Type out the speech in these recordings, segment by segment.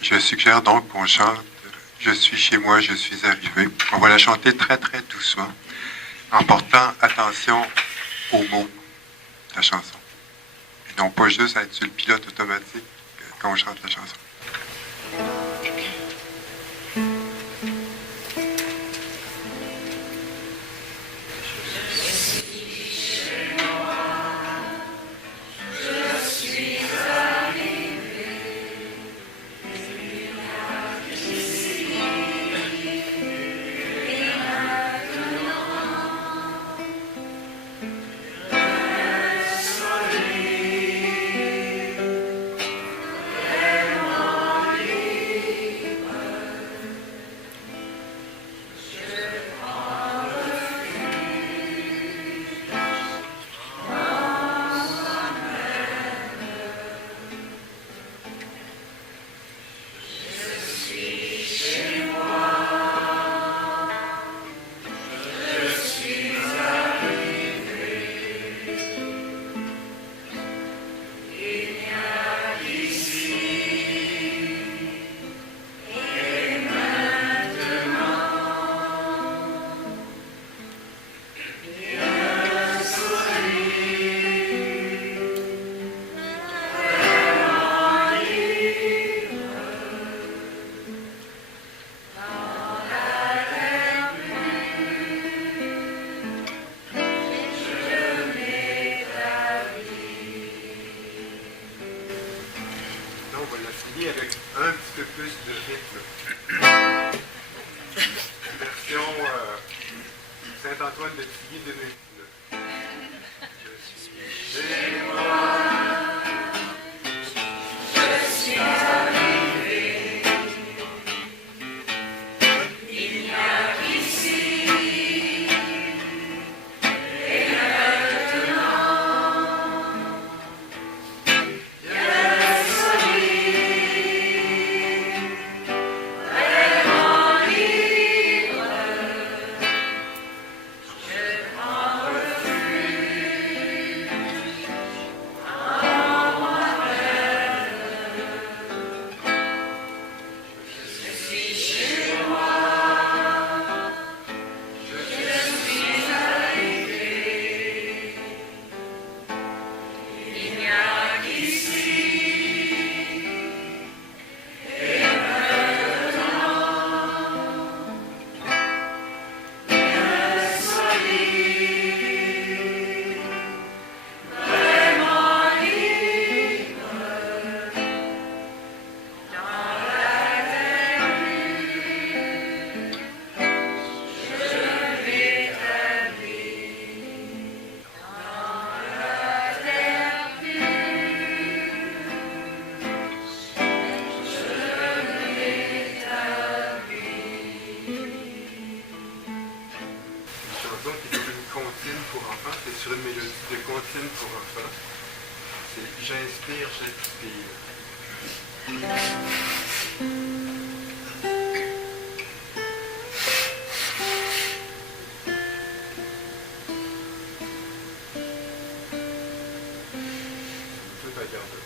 Je suggère donc qu'on chante « Je suis chez moi, je suis arrivé ». On va la chanter très, très doucement, en portant attention aux mots de la chanson. Et non pas juste à être sur le pilote automatique quand on chante la chanson. Avec un petit peu plus de rythme. Version Saint-Antoine de Tilly 2019. Je suis chez moi. Je suis arrivé. Il n'y a qu'ici. Et maintenant. Pour enfants, c'est sur une mélodie de comptine pour enfants. C'est J'inspire, j'expire. Tout à garder.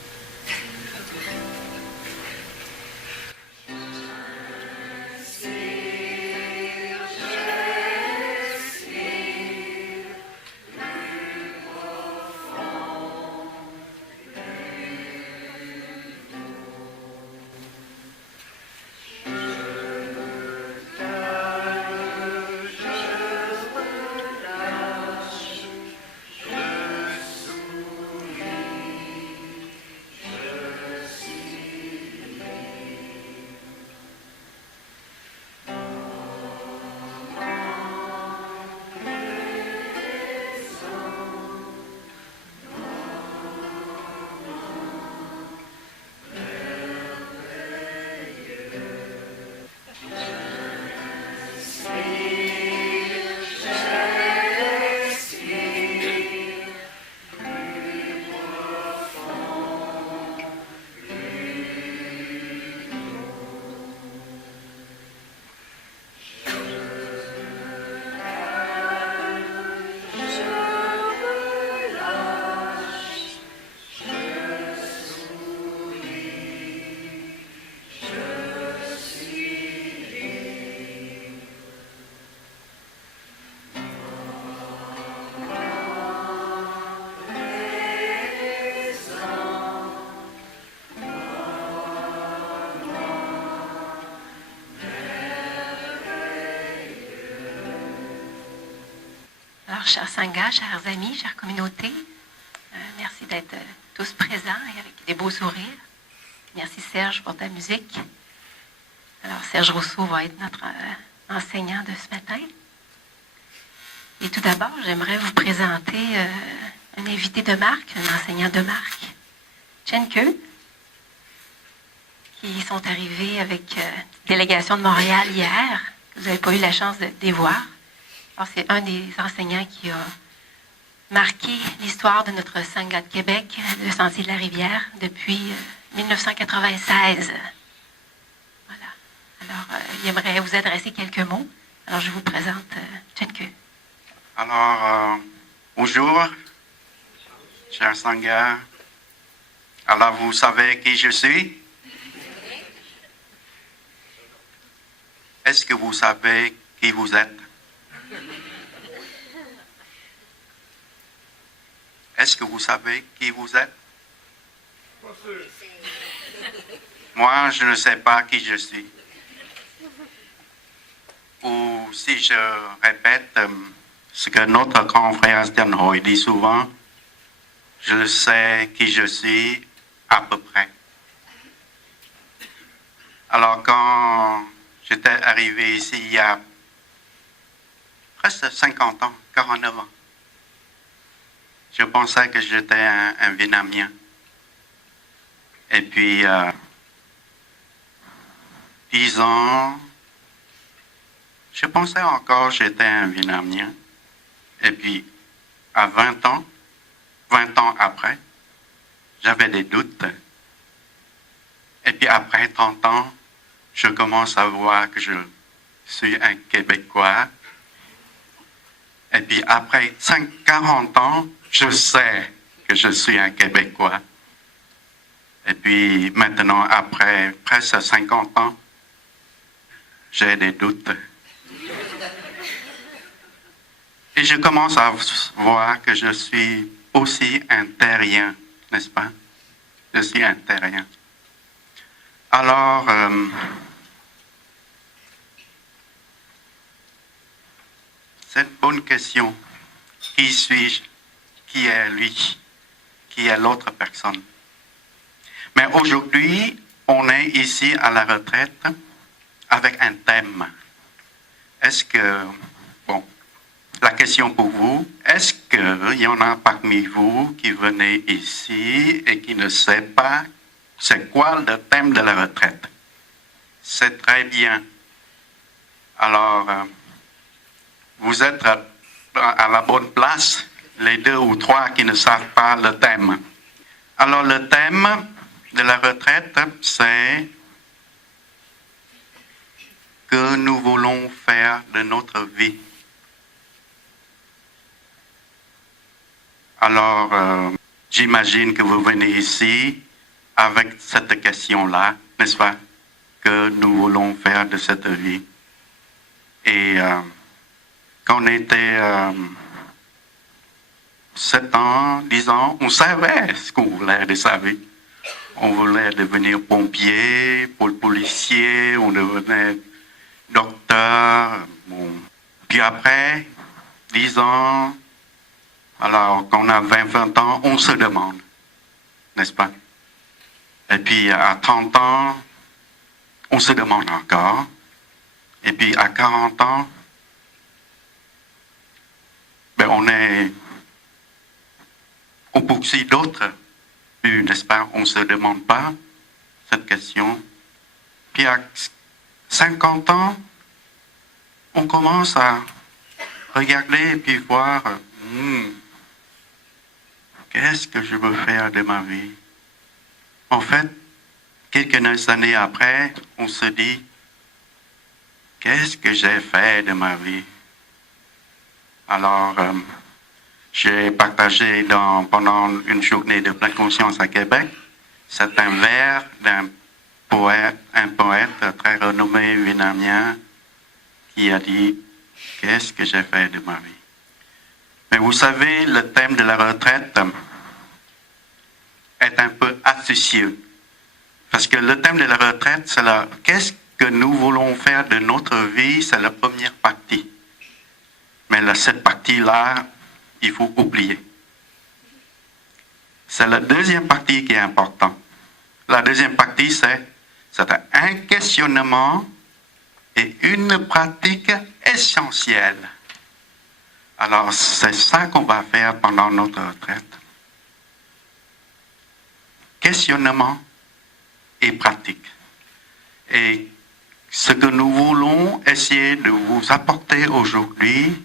chers Sangha, chers amis, chère communauté, merci d'être tous présents et avec des beaux sourires. Merci Serge pour ta musique. Alors Serge Rousseau va être notre enseignant de ce matin. Et tout d'abord, j'aimerais vous présenter un invité de marque, un enseignant de marque, Chen Ke, qui sont arrivés avec une délégation de Montréal hier. Vous n'avez pas eu la chance de les voir. Alors, c'est un des enseignants qui a marqué l'histoire de notre Sangha de Québec, le Sentier de la Rivière, depuis 1996. Voilà. Alors, il aimerait vous adresser quelques mots. Alors, je vous présente Chen Ke. Alors, bonjour, cher Sangha. Alors, vous savez qui je suis? Est-ce que vous savez qui vous êtes? Est-ce que vous savez qui vous êtes? Moi, je ne sais pas qui je suis. Ou si je répète ce que notre grand frère Sternhoy dit souvent, je sais qui je suis à peu près. Alors quand j'étais arrivé ici il y a presque 50 ans, 49 ans, je pensais que j'étais un Vietnamien. Et puis, 10 ans, je pensais encore que j'étais un Vietnamien. Et puis, à 20 ans après, j'avais des doutes. Et puis après 30 ans, je commence à voir que je suis un Québécois. Et puis après 40 ans, je sais que je suis un Québécois. Et puis maintenant, après presque 50 ans, j'ai des doutes. Et je commence à voir que je suis aussi un terrien, n'est-ce pas? Je suis un terrien. Alors, c'est une bonne question. Qui suis-je? Qui est lui? Qui est l'autre personne? Mais aujourd'hui, on est ici à la retraite avec un thème. Est-ce que, la question pour vous, est-ce qu'il y en a parmi vous qui venez ici et qui ne sait pas c'est quoi le thème de la retraite? C'est très bien. Alors, vous êtes à la bonne place, les 2 ou 3 qui ne savent pas le thème. Alors, le thème de la retraite, c'est que nous voulons faire de notre vie. Alors, j'imagine que vous venez ici avec cette question-là, n'est-ce pas? Que nous voulons faire de cette vie. Et quand on était 7 ans, 10 ans, on savait ce qu'on voulait de sa vie. On voulait devenir pompier, policier, on devenait docteur. Bon. Puis après, 10 ans, alors quand on a 20 ans, on se demande, n'est-ce pas? Et puis à 30 ans, on se demande encore. Et puis à 40 ans, on poursuit d'autres buts, n'est-ce pas? On ne se demande pas cette question. Puis à 50 ans, on commence à regarder et puis voir, qu'est-ce que je veux faire de ma vie? En fait, quelques années après, on se dit, qu'est-ce que j'ai fait de ma vie? Alors, j'ai partagé pendant une journée de pleine conscience à Québec, c'est un vers d'un poète, un poète très renommé vietnamien, qui a dit, qu'est-ce que j'ai fait de ma vie? Mais vous savez, le thème de la retraite est un peu astucieux. Parce que le thème de la retraite, c'est qu'est-ce que nous voulons faire de notre vie, c'est la première partie. Mais cette partie-là, il faut oublier. C'est la deuxième partie qui est importante. La deuxième partie, c'est un questionnement et une pratique essentielle. Alors, c'est ça qu'on va faire pendant notre retraite. Questionnement et pratique. Et ce que nous voulons essayer de vous apporter aujourd'hui,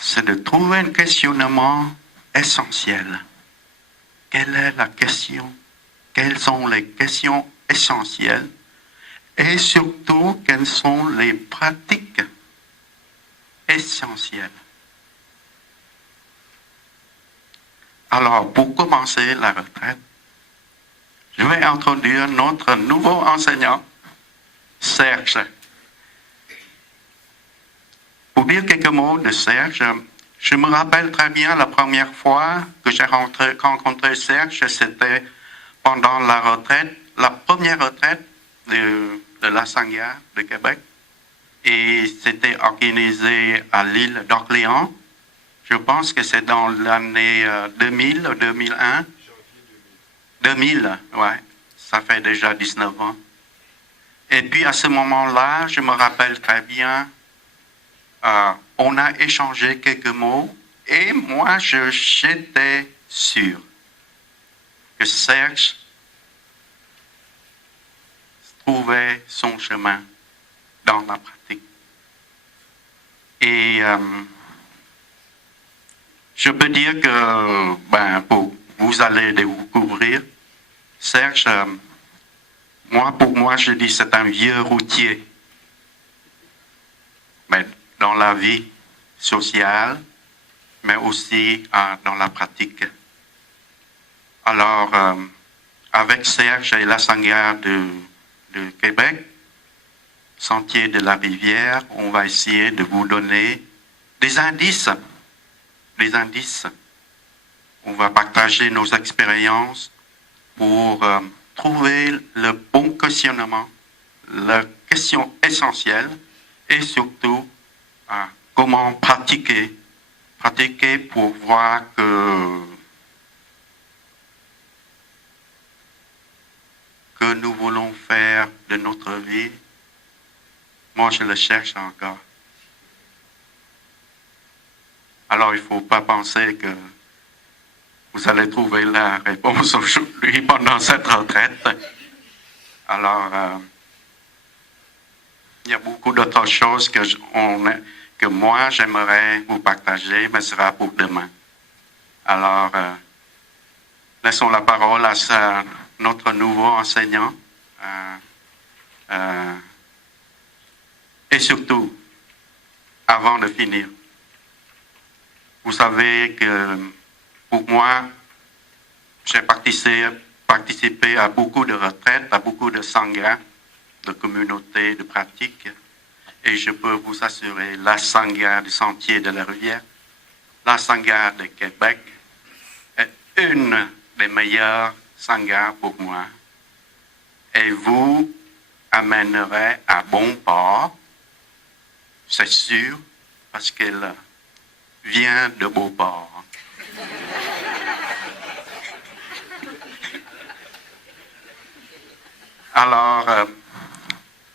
c'est de trouver un questionnement essentiel. Quelle est la question? Quelles sont les questions essentielles? Et surtout, quelles sont les pratiques essentielles? Alors, pour commencer la retraite, je vais introduire notre nouveau enseignant, Serge. Pour dire quelques mots de Serge, je me rappelle très bien la première fois que j'ai rencontré Serge, c'était pendant la retraite, la première retraite de la Sangha de Québec. Et c'était organisé à l'île d'Orléans. Je pense que c'est dans l'année 2000 ou 2001. 2000, ouais. Ça fait déjà 19 ans. Et puis à ce moment-là, je me rappelle très bien, on a échangé quelques mots et moi, j'étais sûr que Serge trouvait son chemin dans la pratique. Et je peux dire que, vous allez découvrir, Serge, pour moi, je dis c'est un vieux routier. Mais dans la vie sociale, mais aussi dans la pratique. Alors, avec Serge et la Sangha de Québec, Sentier de la Rivière, on va essayer de vous donner des indices. Des indices. On va partager nos expériences pour trouver le bon questionnement, la question essentielle et surtout comment pratiquer. Pratiquer pour voir que nous voulons faire de notre vie. Moi, je le cherche encore. Alors, il ne faut pas penser que vous allez trouver la réponse aujourd'hui pendant cette retraite. Alors, il y a beaucoup d'autres choses que moi, j'aimerais vous partager, mais ce sera pour demain. Alors, laissons la parole à notre nouveau enseignant. Et surtout, avant de finir, vous savez que pour moi, j'ai participé à beaucoup de retraites, à beaucoup de sanghas, de communautés, de pratiques. Et je peux vous assurer, la Sangha du Sentier de la Rivière, la Sangha de Québec est une des meilleures sanghas pour moi. Et vous amènerez à bon port, c'est sûr, parce qu'elle vient de Beauport. Alors,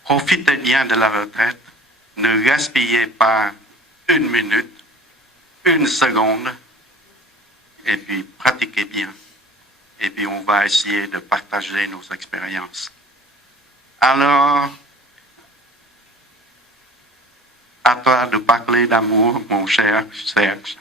profitez bien de la retraite. Ne gaspillez pas une minute, une seconde, et puis pratiquez bien. Et puis on va essayer de partager nos expériences. Alors, à toi de parler d'amour, mon cher Serge.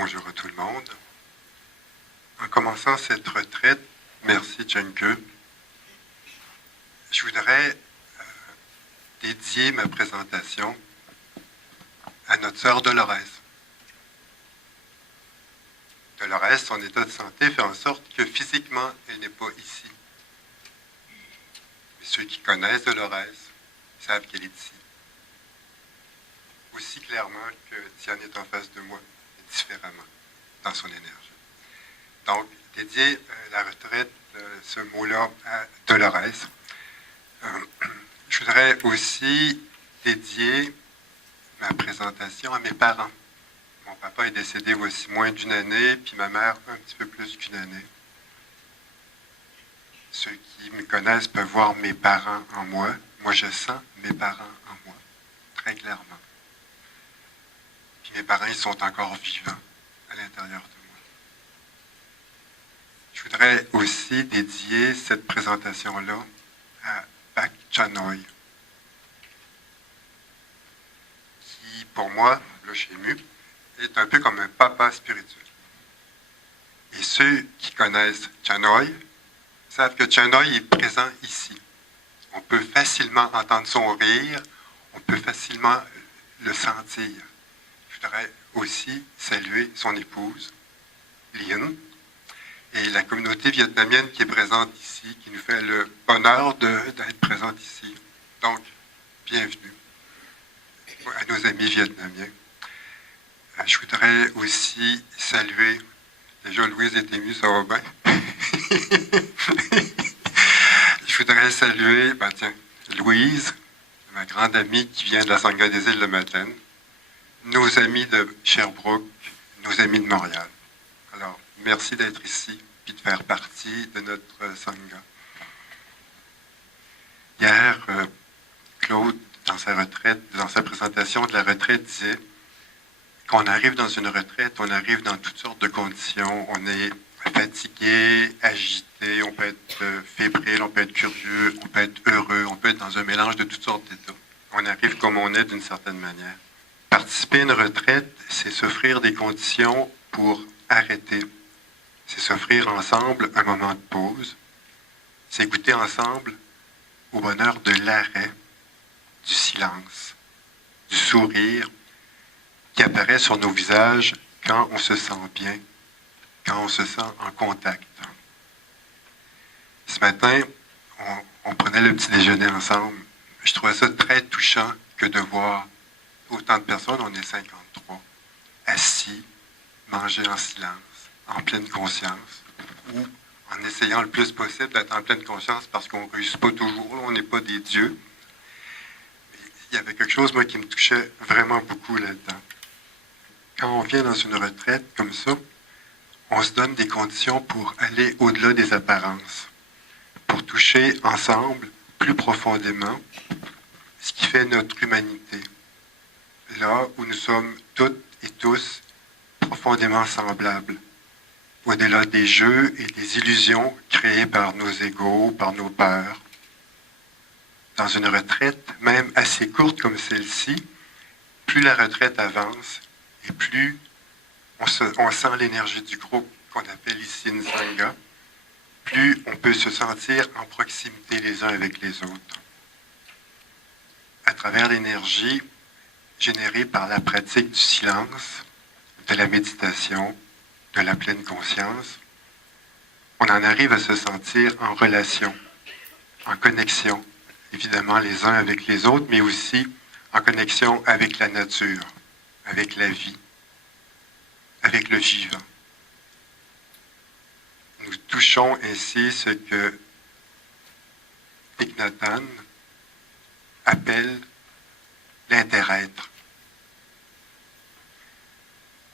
bonjour à tout le monde. En commençant cette retraite, merci Tchenke, je voudrais dédier ma présentation à notre sœur Dolores. Dolores, son état de santé fait en sorte que physiquement, elle n'est pas ici. Mais ceux qui connaissent Dolores savent qu'elle est ici. Aussi clairement que Diane est en face de moi, et différemment dans son énergie. Donc, dédier la retraite, ce mot-là, à Dolores. Je voudrais aussi dédier ma présentation à mes parents. Mon papa est décédé voici moins d'une année, puis ma mère un petit peu plus qu'une année. Ceux qui me connaissent peuvent voir mes parents en moi. Moi, je sens mes parents en moi, très clairement. Puis mes parents, ils sont encore vivants à l'intérieur de moi. Je voudrais aussi dédier cette présentation-là à Pak Chanoy, qui, pour moi, là, je suis ému, est un peu comme un papa spirituel. Et ceux qui connaissent Chanoy savent que Chanoy est présent ici. On peut facilement entendre son rire, on peut facilement le sentir. Je voudrais aussi saluer son épouse, Lien, et la communauté vietnamienne qui est présente ici, qui nous fait le bonheur d'être présente ici. Donc, bienvenue à nos amis vietnamiens. Je voudrais aussi saluer, déjà Louise est émue, ça va bien. Je voudrais saluer, Louise, ma grande amie qui vient de la Sangha des îles de Madeleine, nos amis de Sherbrooke, nos amis de Montréal. Alors, merci d'être ici et de faire partie de notre Sangha. Hier, Claude, dans sa présentation de la retraite, disait qu'on arrive dans une retraite, on arrive dans toutes sortes de conditions. On est fatigué, agité, on peut être fébrile, on peut être curieux, on peut être heureux, on peut être dans un mélange de toutes sortes d'états. On arrive comme on est d'une certaine manière. Participer à une retraite, c'est s'offrir des conditions pour arrêter. C'est s'offrir ensemble un moment de pause. C'est goûter ensemble au bonheur de l'arrêt, du silence, du sourire qui apparaît sur nos visages quand on se sent bien, quand on se sent en contact. Ce matin, on prenait le petit déjeuner ensemble. Je trouvais ça très touchant que de voir autant de personnes, on est 53, assis, manger en silence, en pleine conscience, ou en essayant le plus possible d'être en pleine conscience parce qu'on ne réussit pas toujours, on n'est pas des dieux. Il y avait quelque chose, moi, qui me touchait vraiment beaucoup là-dedans. Quand on vient dans une retraite comme ça, on se donne des conditions pour aller au-delà des apparences, pour toucher ensemble, plus profondément, ce qui fait notre humanité. Là où nous sommes toutes et tous profondément semblables, au-delà des jeux et des illusions créées par nos égos, par nos peurs. Dans une retraite, même assez courte comme celle-ci, plus la retraite avance et plus on sent l'énergie du groupe qu'on appelle ici une Sangha, plus on peut se sentir en proximité les uns avec les autres. À travers l'énergie générée par la pratique du silence, de la méditation, de la pleine conscience, on en arrive à se sentir en relation, en connexion, évidemment les uns avec les autres, mais aussi en connexion avec la nature, avec la vie, avec le vivant. Nous touchons ainsi ce que Thich Nhat Hanh appelle l'inter-être.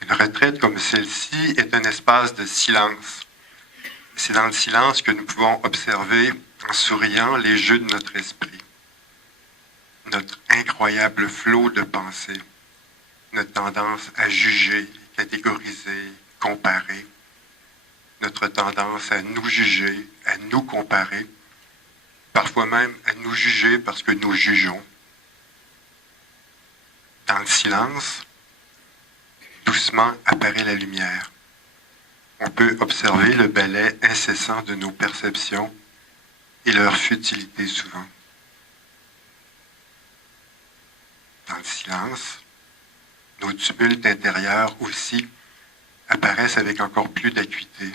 Une retraite comme celle-ci est un espace de silence. C'est dans le silence que nous pouvons observer, en souriant, les jeux de notre esprit, notre incroyable flot de pensées, notre tendance à juger, catégoriser, comparer, notre tendance à nous juger, à nous comparer, parfois même à nous juger parce que nous jugeons. Dans le silence, doucement, silentieusement apparaît la lumière. On peut observer le balai incessant de nos perceptions et leur futilité souvent. Dans le silence, nos tumultes intérieurs aussi apparaissent avec encore plus d'acuité.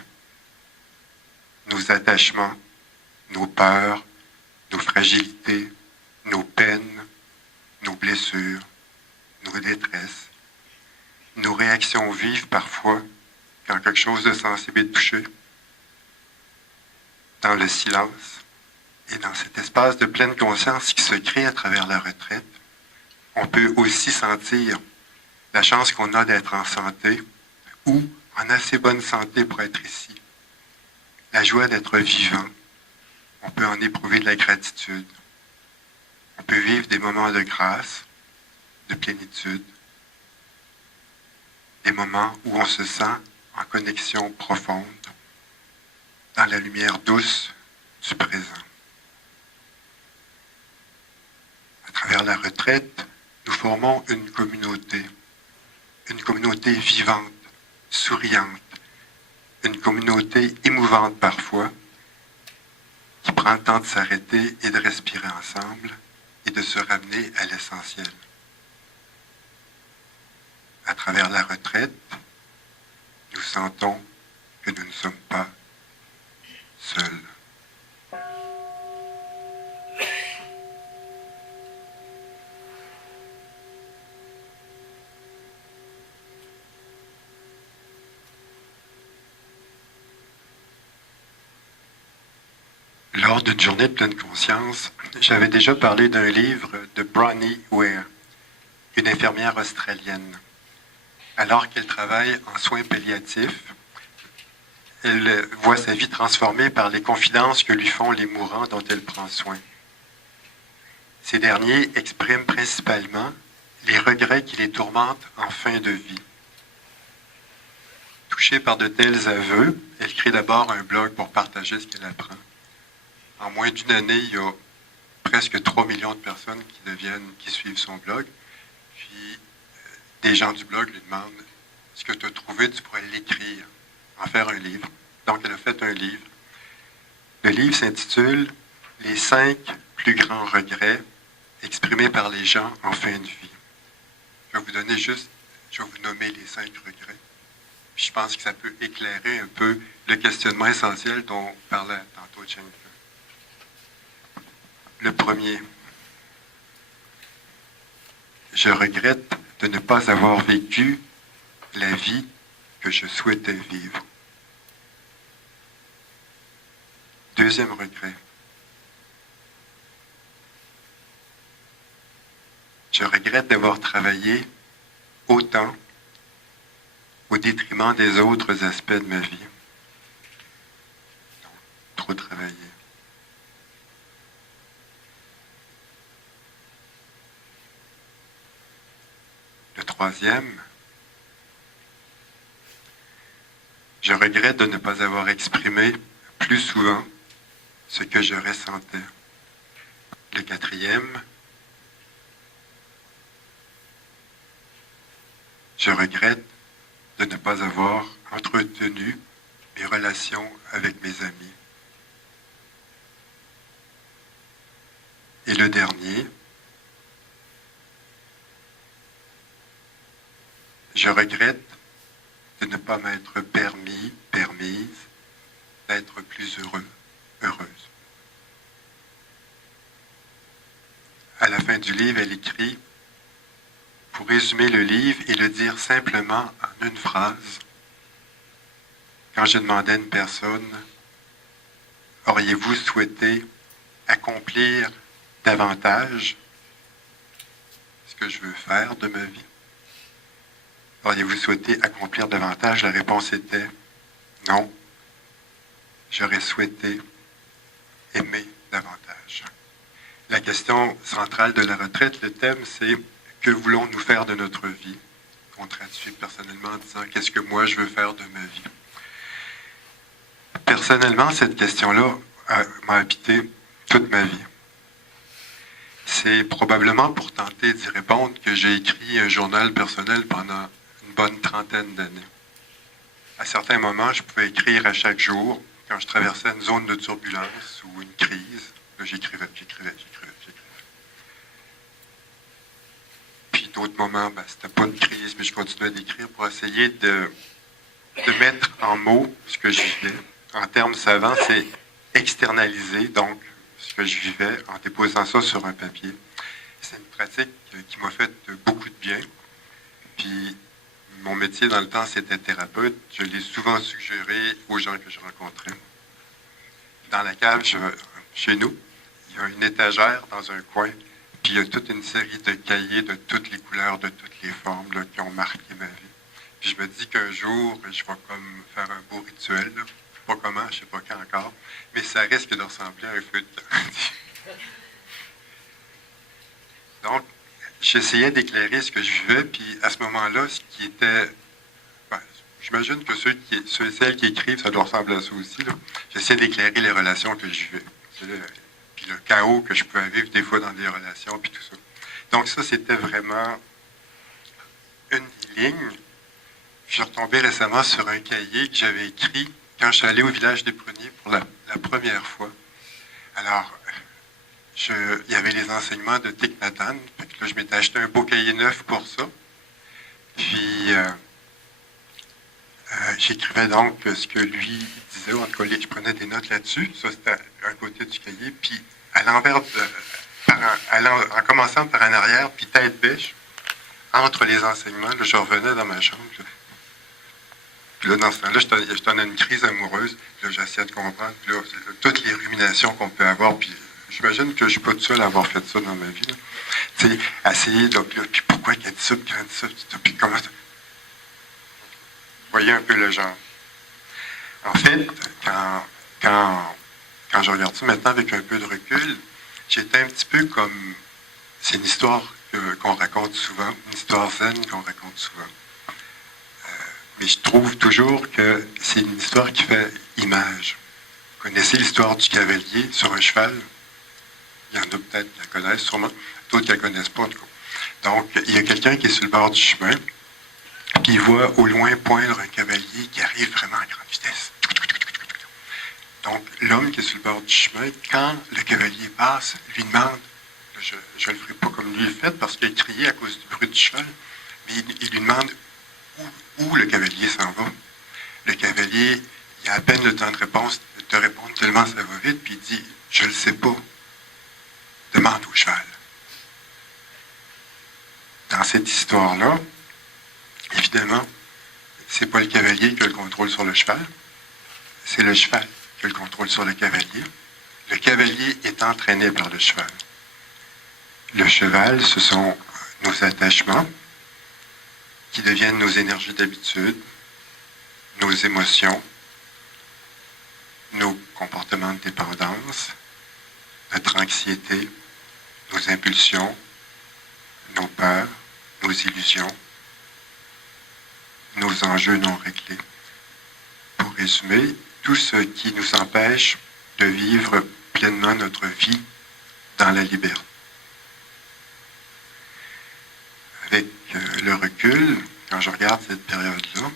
Nos attachements, nos peurs, nos fragilités, nos peines, nos blessures, nos détresses, nos réactions vives parfois quand quelque chose de sensible est touché. Dans le silence et dans cet espace de pleine conscience qui se crée à travers la retraite, on peut aussi sentir la chance qu'on a d'être en santé ou en assez bonne santé pour être ici. La joie d'être vivant. On peut en éprouver de la gratitude. On peut vivre des moments de grâce, de plénitude, des moments où on se sent en connexion profonde, dans la lumière douce du présent. À travers la retraite, nous formons une communauté vivante, souriante, une communauté émouvante parfois, qui prend le temps de s'arrêter et de respirer ensemble et de se ramener à l'essentiel. À travers la retraite, nous sentons que nous ne sommes pas seuls. Lors d'une journée de pleine conscience, j'avais déjà parlé d'un livre de Bronnie Ware, une infirmière australienne. Alors qu'elle travaille en soins palliatifs, elle voit sa vie transformée par les confidences que lui font les mourants dont elle prend soin. Ces derniers expriment principalement les regrets qui les tourmentent en fin de vie. Touchée par de tels aveux, elle crée d'abord un blog pour partager ce qu'elle apprend. En moins d'une année, il y a presque 3 millions de personnes qui suivent son blog. Puis, des gens du blog lui demandent « Ce que tu as trouvé, tu pourrais l'écrire, en faire un livre. » Donc, elle a fait un livre. Le livre s'intitule « Les 5 plus grands regrets exprimés par les gens en fin de vie. » Je vais vous nommer les 5 regrets. Puis je pense que ça peut éclairer un peu le questionnement essentiel dont parlait tantôt Cheng. Le premier, je regrette de ne pas avoir vécu la vie que je souhaitais vivre. Deuxième regret, je regrette d'avoir travaillé autant au détriment des autres aspects de ma vie. Donc, trop travaillé. Le troisième, je regrette de ne pas avoir exprimé plus souvent ce que je ressentais. Le quatrième, je regrette de ne pas avoir entretenu mes relations avec mes amis. Et le dernier, je regrette de ne pas m'être permise d'être plus heureuse. À la fin du livre, elle écrit, pour résumer le livre et le dire simplement en une phrase, quand je demandais à une personne, auriez-vous souhaité accomplir davantage ce que je veux faire de ma vie? Auriez-vous souhaité accomplir davantage? La réponse était non. J'aurais souhaité aimer davantage. La question centrale de la retraite, le thème, c'est que voulons-nous faire de notre vie? On traduit personnellement en disant qu'est-ce que moi je veux faire de ma vie? Personnellement, cette question-là m'a habité toute ma vie. C'est probablement pour tenter d'y répondre que j'ai écrit un journal personnel pendant une bonne trentaine d'années. À certains moments, je pouvais écrire à chaque jour. Quand je traversais une zone de turbulence ou une crise, là, j'écrivais. Puis d'autres moments, c'était pas une crise, mais je continuais d'écrire pour essayer de mettre en mots ce que je vivais. En termes savants, c'est externaliser, donc, ce que je vivais en déposant ça sur un papier. C'est une pratique qui m'a fait beaucoup de bien. Puis, mon métier dans le temps, c'était thérapeute. Je l'ai souvent suggéré aux gens que je rencontrais. Dans la cave, chez nous, il y a une étagère dans un coin, puis il y a toute une série de cahiers de toutes les couleurs, de toutes les formes là, qui ont marqué ma vie. Puis je me dis qu'un jour, je vais comme faire un beau rituel. Là. Je ne sais pas comment, je ne sais pas quand encore, mais ça risque de ressembler à un feu de camp. Donc, j'essayais d'éclairer ce que je vivais, puis à ce moment-là, ce qui était... j'imagine que ceux et celles qui écrivent, ça doit ressembler à ça aussi. J'essayais d'éclairer les relations que je vivais. Puis le chaos que je pouvais vivre des fois dans des relations, puis tout ça. Donc ça, c'était vraiment une ligne. Je suis retombé récemment sur un cahier que j'avais écrit quand je suis allé au village des Pruniers pour la première fois. Alors, il y avait les enseignements de Thich Nhat Hanh. Là, je m'étais acheté un beau cahier neuf pour ça. Puis, j'écrivais donc ce que lui disait. En tout cas, je prenais des notes là-dessus. Ça, c'était un côté du cahier. Puis, à l'envers, en commençant par en arrière, puis tête bêche, entre les enseignements, là, je revenais dans ma chambre. Là. Puis là, dans ce temps-là, j'étais dans une crise amoureuse. Là, j'essayais de comprendre. Puis là, toutes les ruminations qu'on peut avoir. Puis, j'imagine que je ne suis pas tout seul à avoir fait ça dans ma vie. Tu sais, essayer, donc là, puis pourquoi il a dit ça, puis quand il a dit ça, puis comment ça. Vous voyez un peu le genre. En fait, quand je regarde ça maintenant avec un peu de recul, j'étais un petit peu comme... C'est une histoire qu'on raconte souvent, une histoire zen qu'on raconte souvent. Mais je trouve toujours que c'est une histoire qui fait image. Vous connaissez l'histoire du cavalier sur un cheval? Il y en a peut-être qui la connaissent, sûrement. D'autres qui ne la connaissent pas, en tout cas. Donc, il y a quelqu'un qui est sur le bord du chemin, puis il voit au loin poindre un cavalier qui arrive vraiment à grande vitesse. Donc, l'homme qui est sur le bord du chemin, quand le cavalier passe, lui demande, je ne le ferai pas comme lui le fait, parce qu'il a crié à cause du bruit du cheval, mais il lui demande où le cavalier s'en va. Le cavalier, il a à peine le temps de répondre tellement ça va vite, puis il dit, je ne le sais pas. Demande au cheval. Dans cette histoire-là, évidemment, c'est pas le cavalier qui a le contrôle sur le cheval, c'est le cheval qui a le contrôle sur le cavalier. Le cavalier est entraîné par le cheval. Le cheval, ce sont nos attachements qui deviennent nos énergies d'habitude, nos émotions, nos comportements de dépendance, notre anxiété, nos impulsions, nos peurs, nos illusions, nos enjeux non réglés. Pour résumer, tout ce qui nous empêche de vivre pleinement notre vie dans la liberté. Avec le recul, quand je regarde cette période-là,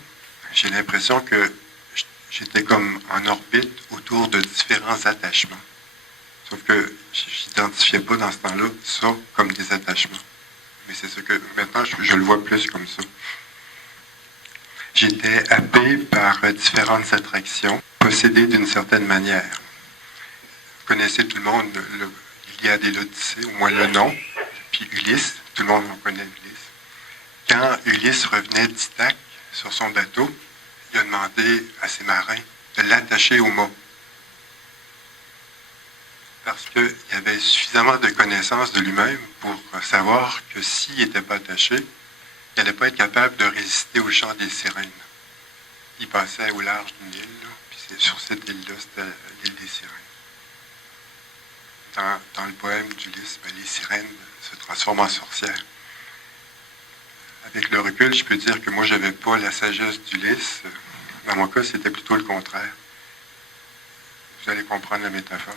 j'ai l'impression que j'étais comme en orbite autour de différents attachements. Sauf que je n'identifiais pas dans ce temps-là ça comme des attachements. Mais c'est ce que maintenant je le vois plus comme ça. J'étais happé par différentes attractions, possédées d'une certaine manière. Vous connaissez tout le monde l'Iliade et l'Odyssée, au moins le nom, puis Ulysse, tout le monde en connaît Ulysse. Quand Ulysse revenait d'Ithaque sur son bateau, il a demandé à ses marins de l'attacher au mât. Parce qu'il avait suffisamment de connaissances de lui-même pour savoir que s'il n'était pas attaché, il n'allait pas être capable de résister au chant des sirènes. Il passait au large d'une île, là, puis sur cette île-là, c'était l'île des sirènes. Dans le poème d'Ulysse, les sirènes se transforment en sorcières. Avec le recul, je peux dire que moi, je n'avais pas la sagesse d'Ulysse. Dans mon cas, c'était plutôt le contraire. Vous allez comprendre la métaphore.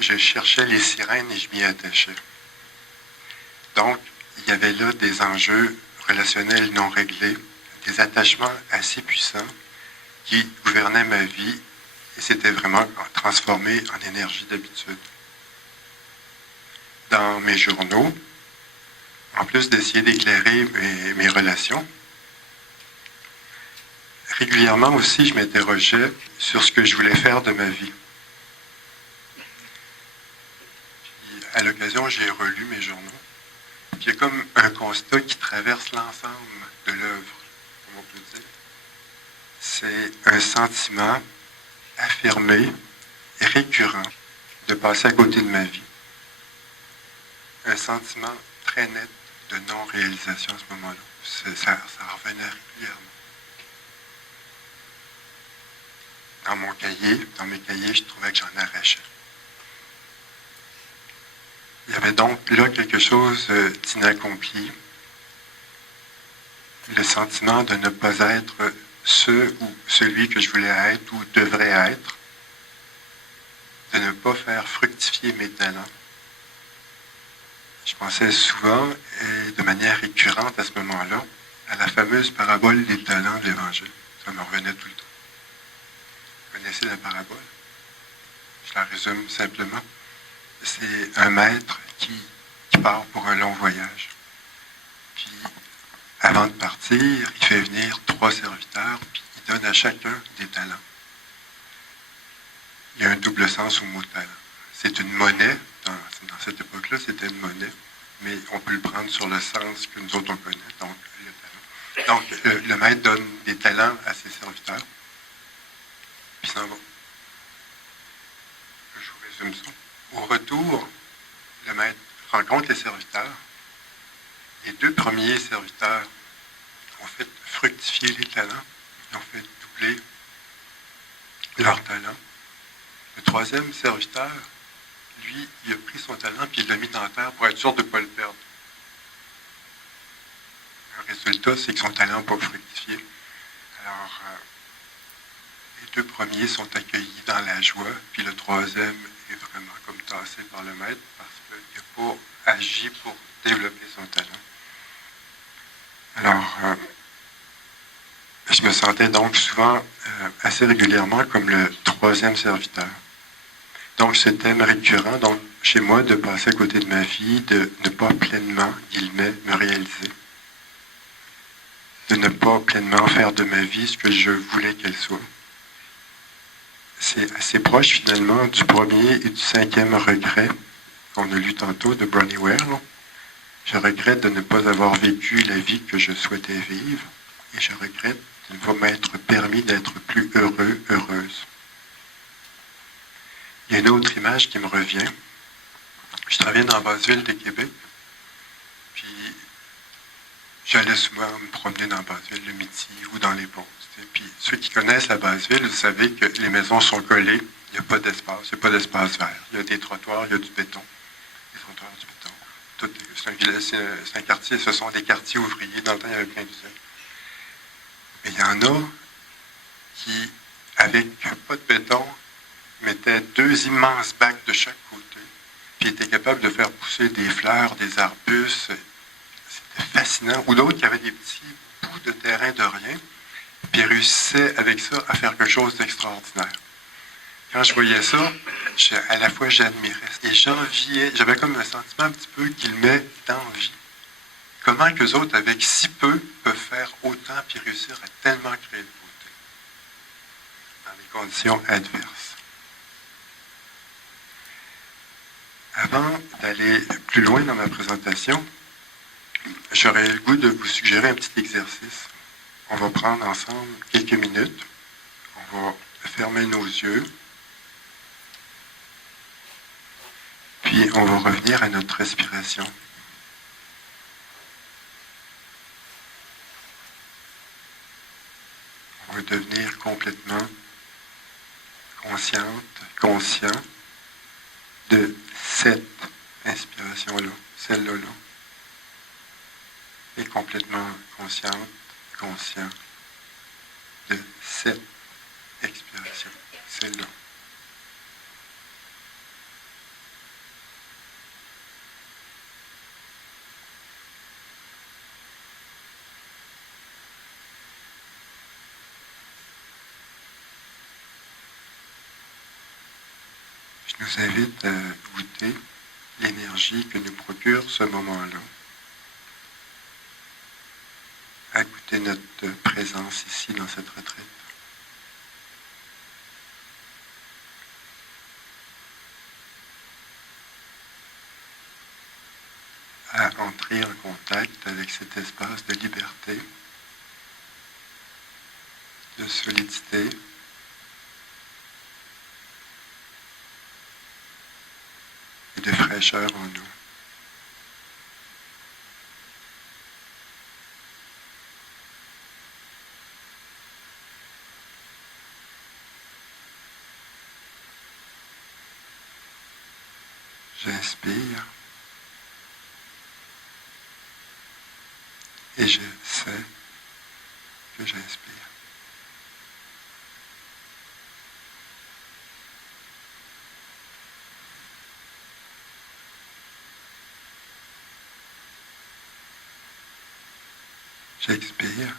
Je cherchais les sirènes et je m'y attachais. Donc, il y avait là des enjeux relationnels non réglés, des attachements assez puissants qui gouvernaient ma vie et s'étaient vraiment transformés en énergie d'habitude. Dans mes journaux, en plus d'essayer d'éclairer mes relations, régulièrement aussi, je m'interrogeais sur ce que je voulais faire de ma vie. Puis, à l'occasion, j'ai relu mes journaux. Puis, il y a comme un constat qui traverse l'ensemble de l'œuvre, comme on peut dire. C'est un sentiment affirmé et récurrent de passer à côté de ma vie. Un sentiment très net de non-réalisation à ce moment-là. Ça revenait régulièrement. Dans mes cahiers, je trouvais que j'en arrachais. Il y avait donc là quelque chose d'inaccompli. Le sentiment de ne pas être ce ou celui que je voulais être ou devrais être. De ne pas faire fructifier mes talents. Je pensais souvent et de manière récurrente à ce moment-là à la fameuse parabole des talents de l'Évangile. Ça me revenait tout le temps. Vous connaissez la parabole? Je la résume simplement. C'est un maître qui part pour un long voyage. Puis, avant de partir, il fait venir 3 serviteurs, puis il donne à chacun des talents. Il y a un double sens au mot talent. C'est une monnaie. Dans cette époque-là, c'était une monnaie, mais on peut le prendre sur le sens que nous autres on connaît, donc le talent. Donc, le maître donne des talents à ses serviteurs, puis s'en va. Je vous résume ça. Au retour, le maître rencontre les serviteurs. Les 2 premiers serviteurs ont fait fructifier les talents, ils ont fait doubler leurs talents. Le 3e serviteur, lui, il a pris son talent et il l'a mis dans la terre pour être sûr de ne pas le perdre. Le résultat, c'est que son talent n'a pas fructifié. Alors, les 2 premiers sont accueillis dans la joie, puis le 3e est vraiment comme tassé par le maître parce qu'il n'a pas agi pour développer son talent. Alors, je me sentais donc souvent, assez régulièrement, comme le 3e serviteur. Donc, ce thème récurrent, donc, chez moi, de passer à côté de ma vie, de ne pas pleinement, guillemets, me réaliser. De ne pas pleinement faire de ma vie ce que je voulais qu'elle soit. C'est assez proche, finalement, du 1er et du 5e regret qu'on a lu tantôt de Bronnie Ware. Je regrette de ne pas avoir vécu la vie que je souhaitais vivre et je regrette de ne pas m'être permis d'être plus heureux, heureuse. Il y a une autre image qui me revient. Je travaillais dans Basseville de Québec, puis j'allais souvent me promener dans Basseville le midi ou dans les pauses. Puis ceux qui connaissent la Basseville, vous savez que les maisons sont collées, il n'y a pas d'espace, il n'y a pas d'espace vert. Il y a des trottoirs, il y a du béton. Des trottoirs, du béton. C'est un quartier, ce sont des quartiers ouvriers. Dans le temps, il y avait plein d'usines. Mais il y en a qui, avec pas de béton, mettaient 2 immenses bacs de chaque côté, puis étaient capables de faire pousser des fleurs, des arbustes. C'était fascinant. Ou d'autres qui avaient des petits bouts de terrain de rien, puis réussissaient avec ça à faire quelque chose d'extraordinaire. Quand je voyais ça, à la fois j'admirais et j'enviais. J'avais comme un sentiment un petit peu, guillemets, d'envie. Comment qu'eux autres, avec si peu, peuvent faire autant puis réussir à tellement créer de beauté dans des conditions adverses. Avant d'aller plus loin dans ma présentation, j'aurais le goût de vous suggérer un petit exercice. On va prendre ensemble quelques minutes. On va fermer nos yeux. Puis on va revenir à notre respiration. On va devenir complètement conscient de cette inspiration-là, celle-là. Et complètement conscient de cette expiration, celle-là. Je vous invite à goûter l'énergie que nous procure ce moment-là, à goûter notre présence ici dans cette retraite. À entrer en contact avec cet espace de liberté, de solidité, et de fraîcheur en nous. J'inspire et je sais que j'inspire. J'expire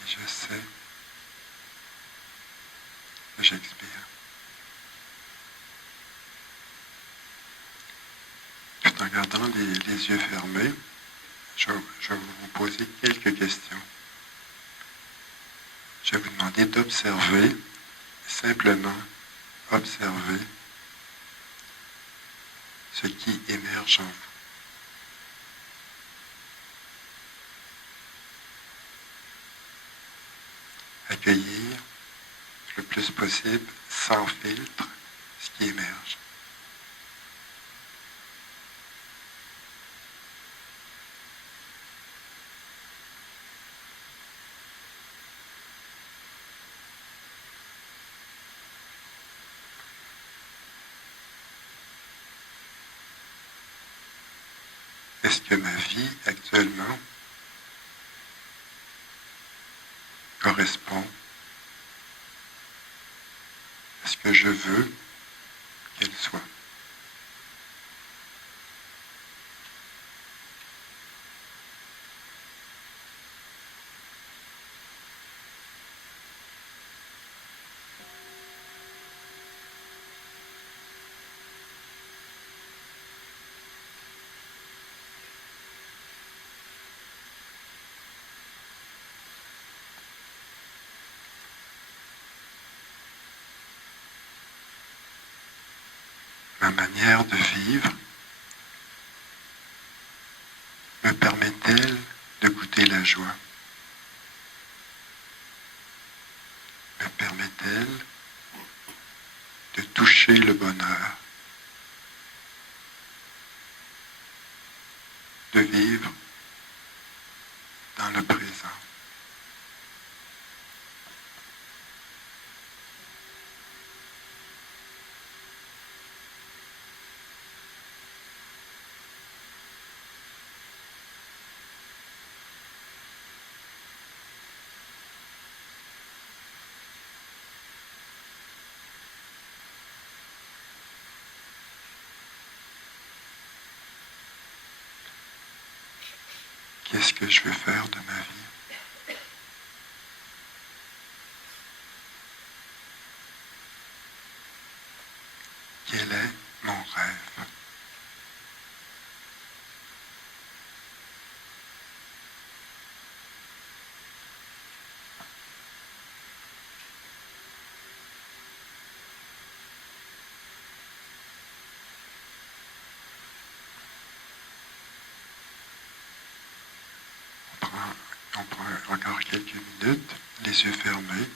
et je sais que j'expire. Tout en gardant les yeux fermés, je vais vous poser quelques questions. Je vais vous demander d'observer, simplement observer ce qui émerge en vous. Accueillir le plus possible, sans filtre, ce qui émerge. Est-ce que ma vie actuellement correspond à ce que je veux qu'elle soit? Ma manière de vivre me permet-elle de goûter la joie? Me permet-elle de toucher le bonheur? De vivre dans le présent? Qu'est-ce que je veux faire de ma vie? Quel est mon rêve? On prend encore quelques minutes, les yeux fermés.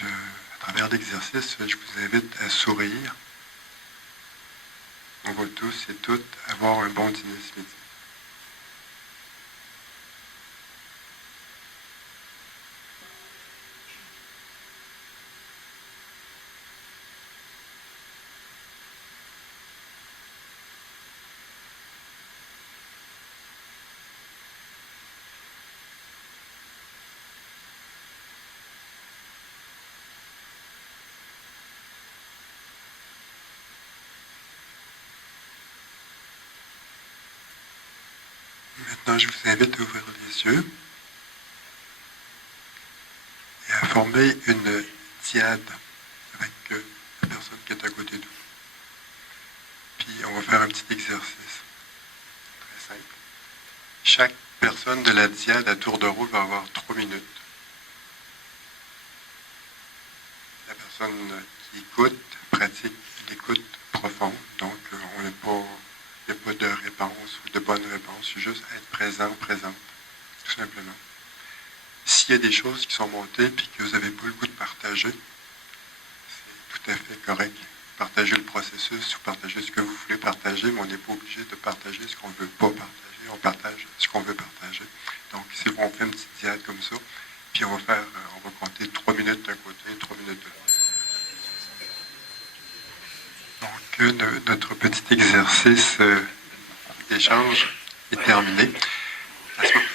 À travers l'exercice, je vous invite à sourire. On va tous et toutes avoir un bon dîner ce midi. Maintenant, je vous invite à ouvrir les yeux et à former une diade avec la personne qui est à côté de vous. Puis on va faire un petit exercice très simple. Chaque personne de la diade à tour de rôle va avoir 3 minutes. La personne qui écoute pratique l'écoute profonde, donc il n'y a pas de réponse ou de bonne réponse, c'est juste être présent ou présente, tout simplement. S'il y a des choses qui sont montées et que vous n'avez pas le goût de partager, c'est tout à fait correct. Partagez le processus ou partagez ce que vous voulez partager, mais on n'est pas obligé de partager ce qu'on ne veut pas partager. On partage ce qu'on veut partager. Donc, si on fait une petite diade comme ça, puis on va compter 3 minutes d'un côté, 3 minutes de l'autre. Donc, notre petit exercice d'échange est terminé.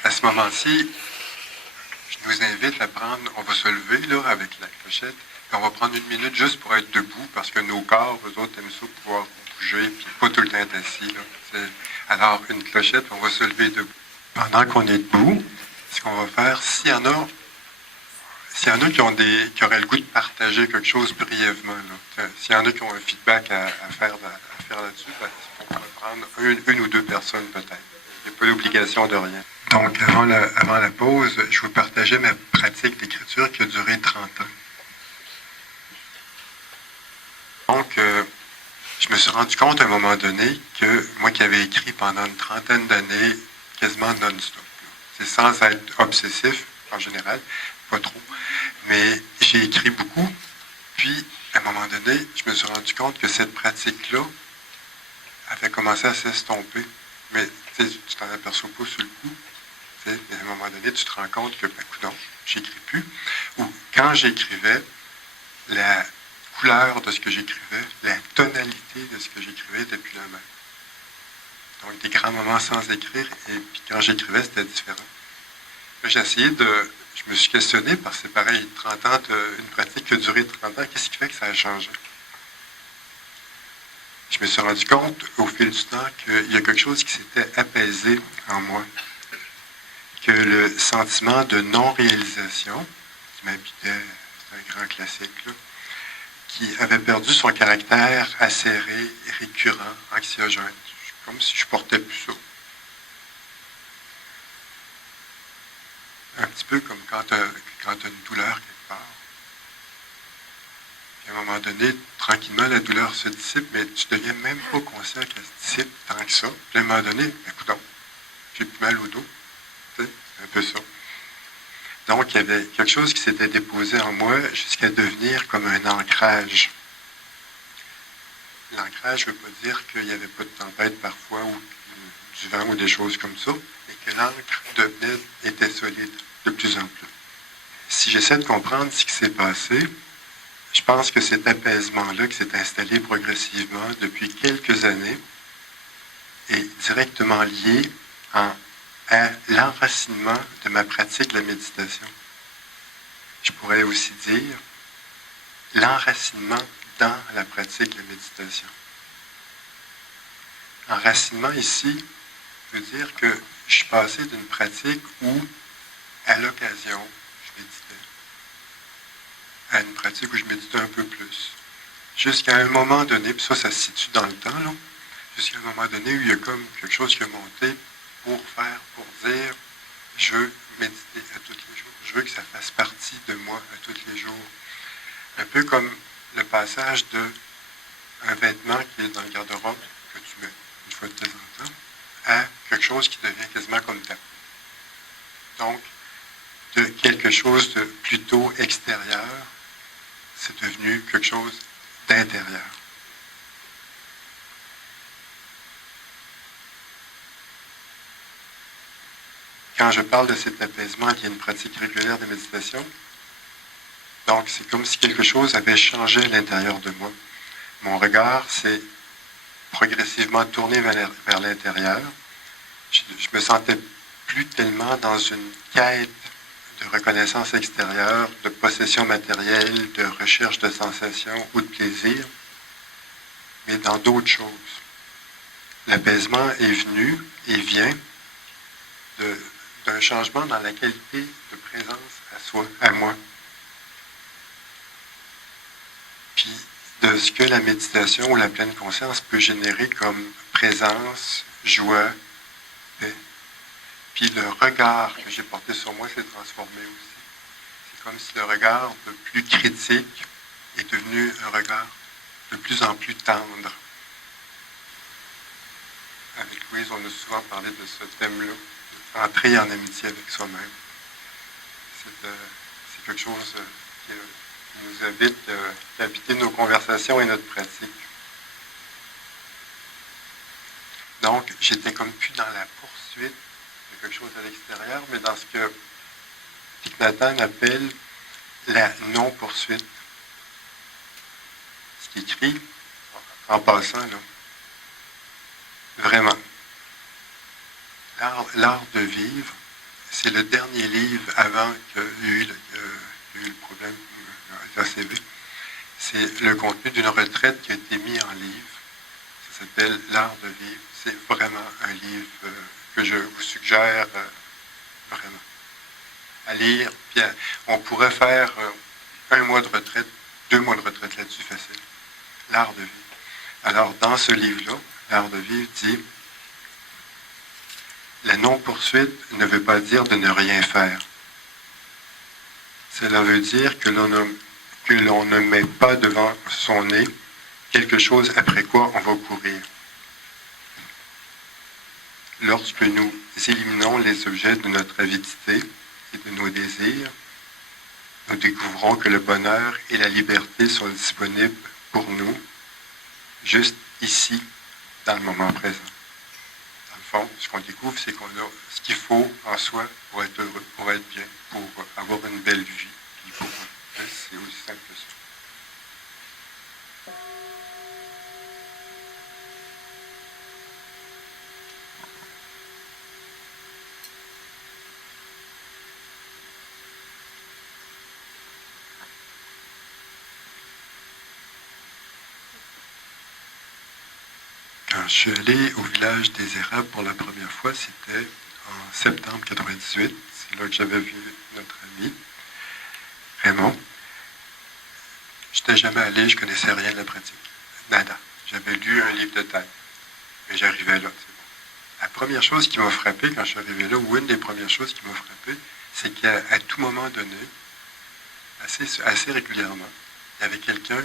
À ce moment-ci, je vous invite à prendre, on va se lever là, avec la clochette, puis on va prendre 1 minute juste pour être debout, parce que nos corps, eux autres, aiment ça pouvoir bouger, puis pas tout le temps être assis. Là. Alors, une clochette, on va se lever debout. Pendant qu'on est debout, ce qu'on va faire, s'il y en a qui auraient le goût de partager quelque chose brièvement, s'il y en a qui ont un feedback à faire là-dessus, ben, on va prendre une ou deux personnes peut-être. Il n'y a pas d'obligation de rien. Donc, avant la pause, je vous partageais ma pratique d'écriture qui a duré 30 ans. Donc, je me suis rendu compte à un moment donné que moi qui avais écrit pendant une trentaine d'années, quasiment non-stop, c'est sans être obsessif en général, pas trop, mais j'ai écrit beaucoup. Puis, à un moment donné, je me suis rendu compte que cette pratique-là avait commencé à s'estomper. Mais tu t'en aperçois pas sur le coup. À un moment donné, tu te rends compte que, non, j'écris plus. Ou quand j'écrivais, la couleur de ce que j'écrivais, la tonalité de ce que j'écrivais était plus la même. Donc, des grands moments sans écrire, et puis quand j'écrivais, c'était différent. Là, je me suis questionné, parce que c'est pareil, 30 ans, une pratique qui a duré 30 ans, qu'est-ce qui fait que ça a changé? Je me suis rendu compte, au fil du temps, qu'il y a quelque chose qui s'était apaisé en moi. Que le sentiment de non-réalisation, qui m'habitait, c'est un grand classique, là, qui avait perdu son caractère acéré, récurrent, anxiogène. Comme si je portais plus ça. Un petit peu comme quand tu as une douleur quelque part. Puis à un moment donné, tranquillement, la douleur se dissipe, mais tu ne deviens même pas conscient qu'elle se dissipe tant que ça. Puis à un moment donné, écoute, j'ai plus mal au dos. C'est un peu ça. Donc, il y avait quelque chose qui s'était déposé en moi jusqu'à devenir comme un ancrage. L'ancrage ne veut pas dire qu'il n'y avait pas de tempête parfois ou du vent ou des choses comme ça, mais que l'encre était solide de plus en plus. Si j'essaie de comprendre ce qui s'est passé, je pense que cet apaisement-là qui s'est installé progressivement depuis quelques années est directement lié à l'enracinement de ma pratique de la méditation. Je pourrais aussi dire l'enracinement dans la pratique de la méditation. Enracinement ici veut dire que je suis passé d'une pratique où, à l'occasion, je méditais, à une pratique où je méditais un peu plus. Jusqu'à un moment donné, puis ça se situe dans le temps, là, jusqu'à un moment donné où il y a comme quelque chose qui a monté pour dire, je veux méditer à tous les jours. Je veux que ça fasse partie de moi à tous les jours. Un peu comme le passage d'un vêtement qui est dans le garde-robe, que tu mets une fois de temps en temps, à quelque chose qui devient quasiment comme ta. Donc, de quelque chose de plutôt extérieur, c'est devenu quelque chose d'intérieur. Quand je parle de cet apaisement, il y a une pratique régulière de méditation. Donc, c'est comme si quelque chose avait changé à l'intérieur de moi. Mon regard s'est progressivement tourné vers l'intérieur. Je me sentais plus tellement dans une quête de reconnaissance extérieure, de possession matérielle, de recherche de sensations ou de plaisir, mais dans d'autres choses. L'apaisement est venu et vient d'un changement dans la qualité de présence à soi, à moi. ce que la méditation ou la pleine conscience peut générer comme présence, joie, paix. Puis le regard que j'ai porté sur moi s'est transformé aussi. C'est comme si le regard le plus critique est devenu un regard de plus en plus tendre. Avec Louise, on a souvent parlé de ce thème-là, entrer en amitié avec soi-même. C'est quelque chose qui nous habite, qui habite nos conversations et notre pratique. Donc, j'étais comme plus dans la poursuite de quelque chose à l'extérieur, mais dans ce que Thich Nhat Hanh appelle la non-poursuite. Ce qu'il écrit, en passant, là, vraiment, l'art de vivre, c'est le dernier livre avant qu'il y ait eu le problème de l'ACV. C'est le contenu d'une retraite qui a été mis en livre. Ça s'appelle L'art de vivre. C'est vraiment un livre que je vous suggère vraiment à lire. Puis on pourrait faire 1 mois de retraite, 2 mois de retraite là-dessus facile. L'art de vivre. Alors, dans ce livre-là, L'art de vivre dit: la non-poursuite ne veut pas dire de ne rien faire. Cela veut dire que l'on ne met pas devant son nez quelque chose après quoi on va courir. Lorsque nous éliminons les objets de notre avidité et de nos désirs, nous découvrons que le bonheur et la liberté sont disponibles pour nous, juste ici, dans le moment présent. Dans le fond, ce qu'on découvre, c'est qu'on a ce qu'il faut en soi pour être heureux, pour être bien, pour avoir une belle vie. C'est aussi simple que ça. Quand je suis allé au village des Érables pour la première fois, c'était en septembre 98. C'est là que j'avais vu notre ami Raymond. Je n'étais jamais allé, je ne connaissais rien de la pratique. Nada. J'avais lu un livre de tête. Mais j'arrivais là, c'est bon. La première chose qui m'a frappé quand je suis arrivé là, ou une des premières choses qui m'a frappé, c'est qu'à tout moment donné, assez régulièrement, il y avait quelqu'un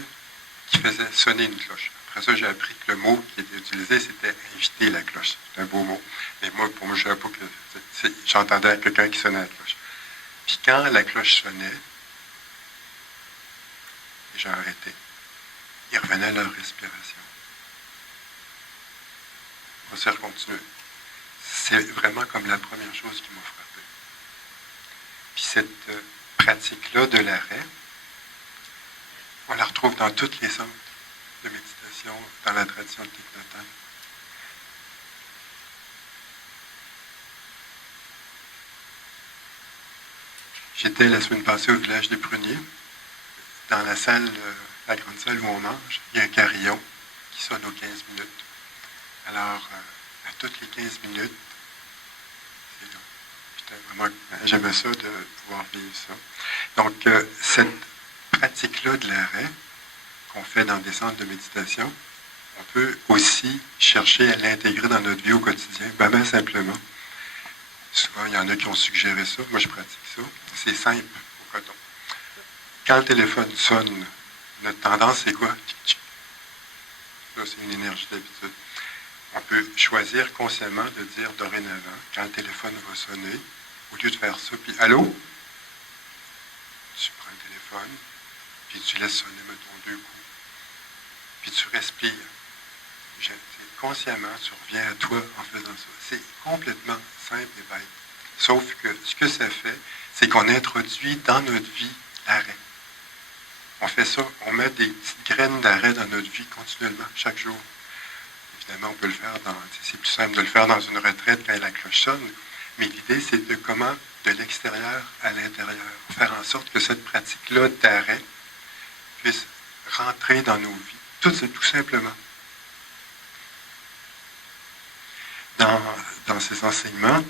qui faisait sonner une cloche. Après ça, j'ai appris que le mot qui était utilisé, c'était inviter la cloche. C'est un beau mot. Mais moi, pour moi, je ne savais pas que j'entendais quelqu'un qui sonnait la cloche. Puis quand la cloche sonnait, les gens arrêtaient. Ils revenaient à leur respiration. On s'est recontinué. C'est vraiment comme la première chose qui m'a frappé. Puis cette pratique-là de l'arrêt, on la retrouve dans toutes les centres de méditation, dans la tradition de Thich Nhat Hanh. J'étais la semaine passée au village des Pruniers. Dans la salle, la grande salle où on mange, il y a un carillon qui sonne aux 15 minutes. Alors, à toutes les 15 minutes, c'est là. J'aimais ça de pouvoir vivre ça. Donc, cette pratique-là de l'arrêt qu'on fait dans des centres de méditation, on peut aussi chercher à l'intégrer dans notre vie au quotidien, bien simplement. Souvent, il y en a qui ont suggéré ça. Moi, je pratique ça. C'est simple au coton. Quand le téléphone sonne, notre tendance, c'est quoi? Ça, c'est une énergie d'habitude. On peut choisir consciemment de dire dorénavant, quand le téléphone va sonner, au lieu de faire ça, puis allô? Tu prends le téléphone, puis tu laisses sonner, mettons, 2 coups. Puis tu respires. Consciemment, tu reviens à toi en faisant ça. C'est complètement simple et bête. Sauf que ce que ça fait, c'est qu'on introduit dans notre vie l'arrêt. On fait ça, on met des petites graines d'arrêt dans notre vie continuellement, chaque jour. Évidemment, on peut le faire c'est plus simple de le faire dans une retraite quand la cloche sonne, mais l'idée, c'est de comment, de l'extérieur à l'intérieur, faire en sorte que cette pratique-là d'arrêt puisse rentrer dans nos vies. Tout simplement. Dans ces enseignements,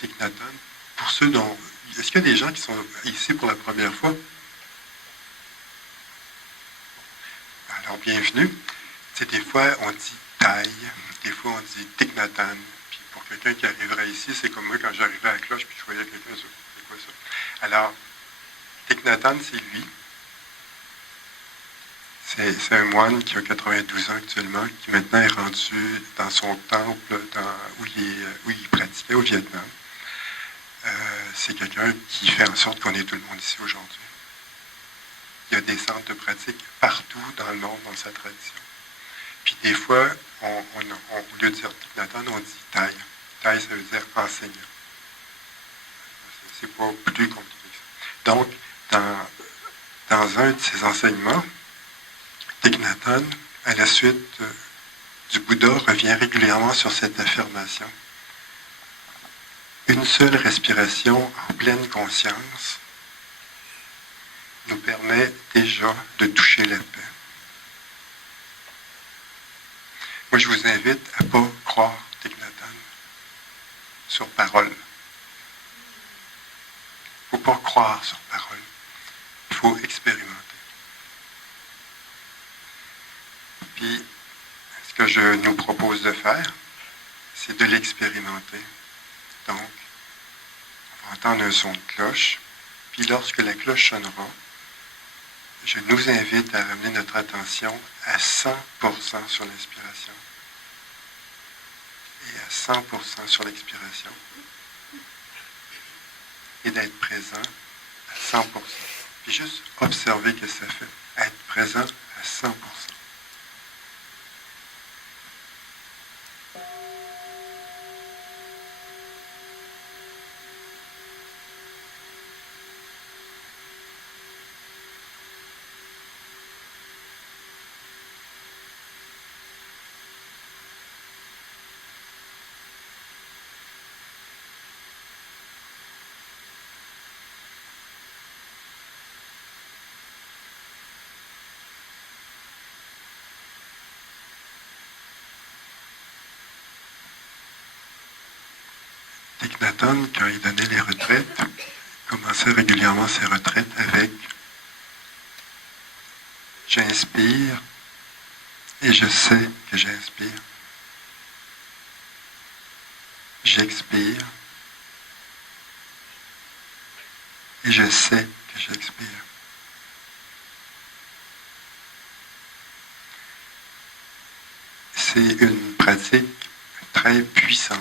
Thich Nhat Hanh, pour ceux dont... Est-ce qu'il y a des gens qui sont ici pour la première fois? Alors, bienvenue. Tu sais, des fois, on dit taille, des fois, on dit Thich Nhat Hanh. Puis pour quelqu'un qui arriverait ici, c'est comme moi quand j'arrivais à la cloche, puis je voyais quelqu'un, c'est quoi ça? Alors, Thich Nhat Hanh, c'est lui. C'est un moine qui a 92 ans actuellement, qui maintenant est rendu dans son temple où il pratiquait au Vietnam. C'est quelqu'un qui fait en sorte qu'on ait tout le monde ici aujourd'hui. Il y a des centres de pratique partout dans le monde, dans sa tradition. Puis des fois, au lieu de dire Thich Nhat Hanh, on dit taille. Taille, ça veut dire enseignant. C'est pas plus compliqué que ça. Donc, dans un de ses enseignements, Thich Nhat Hanh, à la suite du Bouddha, revient régulièrement sur cette affirmation. Une seule respiration en pleine conscience nous permet déjà de toucher la paix. Moi, je vous invite à ne pas croire Thich Nhat Hanh sur parole. Il ne faut pas croire sur parole. Il faut expérimenter. Puis, ce que je nous propose de faire, c'est de l'expérimenter. Donc, on va entendre un son de cloche. Puis, lorsque la cloche sonnera, je nous invite à ramener notre attention à 100% sur l'inspiration et à 100% sur l'expiration et d'être présent à 100%. Puis juste observer ce que ça fait, être présent à 100%. Thich Nhat Hanh, quand il donnait les retraites, commençait régulièrement ses retraites avec « J'inspire et je sais que j'inspire. J'expire et je sais que j'expire. » C'est une pratique très puissante,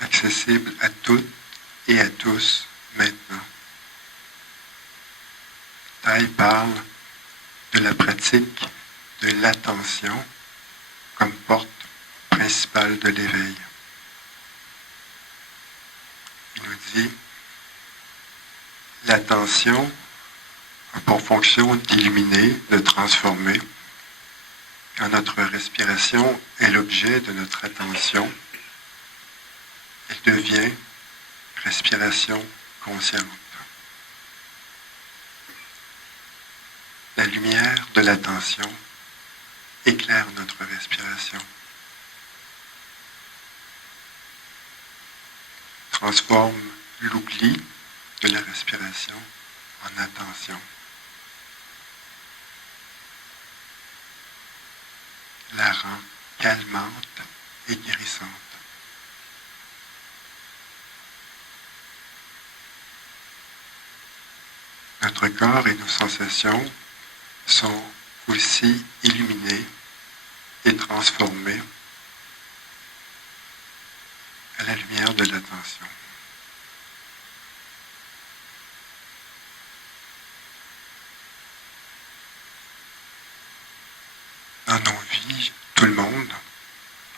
accessible à toutes et à tous maintenant. Thaï parle de la pratique de l'attention comme porte principale de l'éveil. Il nous dit l'attention a pour fonction d'illuminer, de transformer. Quand notre respiration est l'objet de notre attention, elle devient respiration consciente. La lumière de l'attention éclaire notre respiration, transforme l'oubli de la respiration en attention, la rend calmante et guérissante. Notre corps et nos sensations sont aussi illuminés et transformés à la lumière de l'attention. Dans nos vies, tout le monde,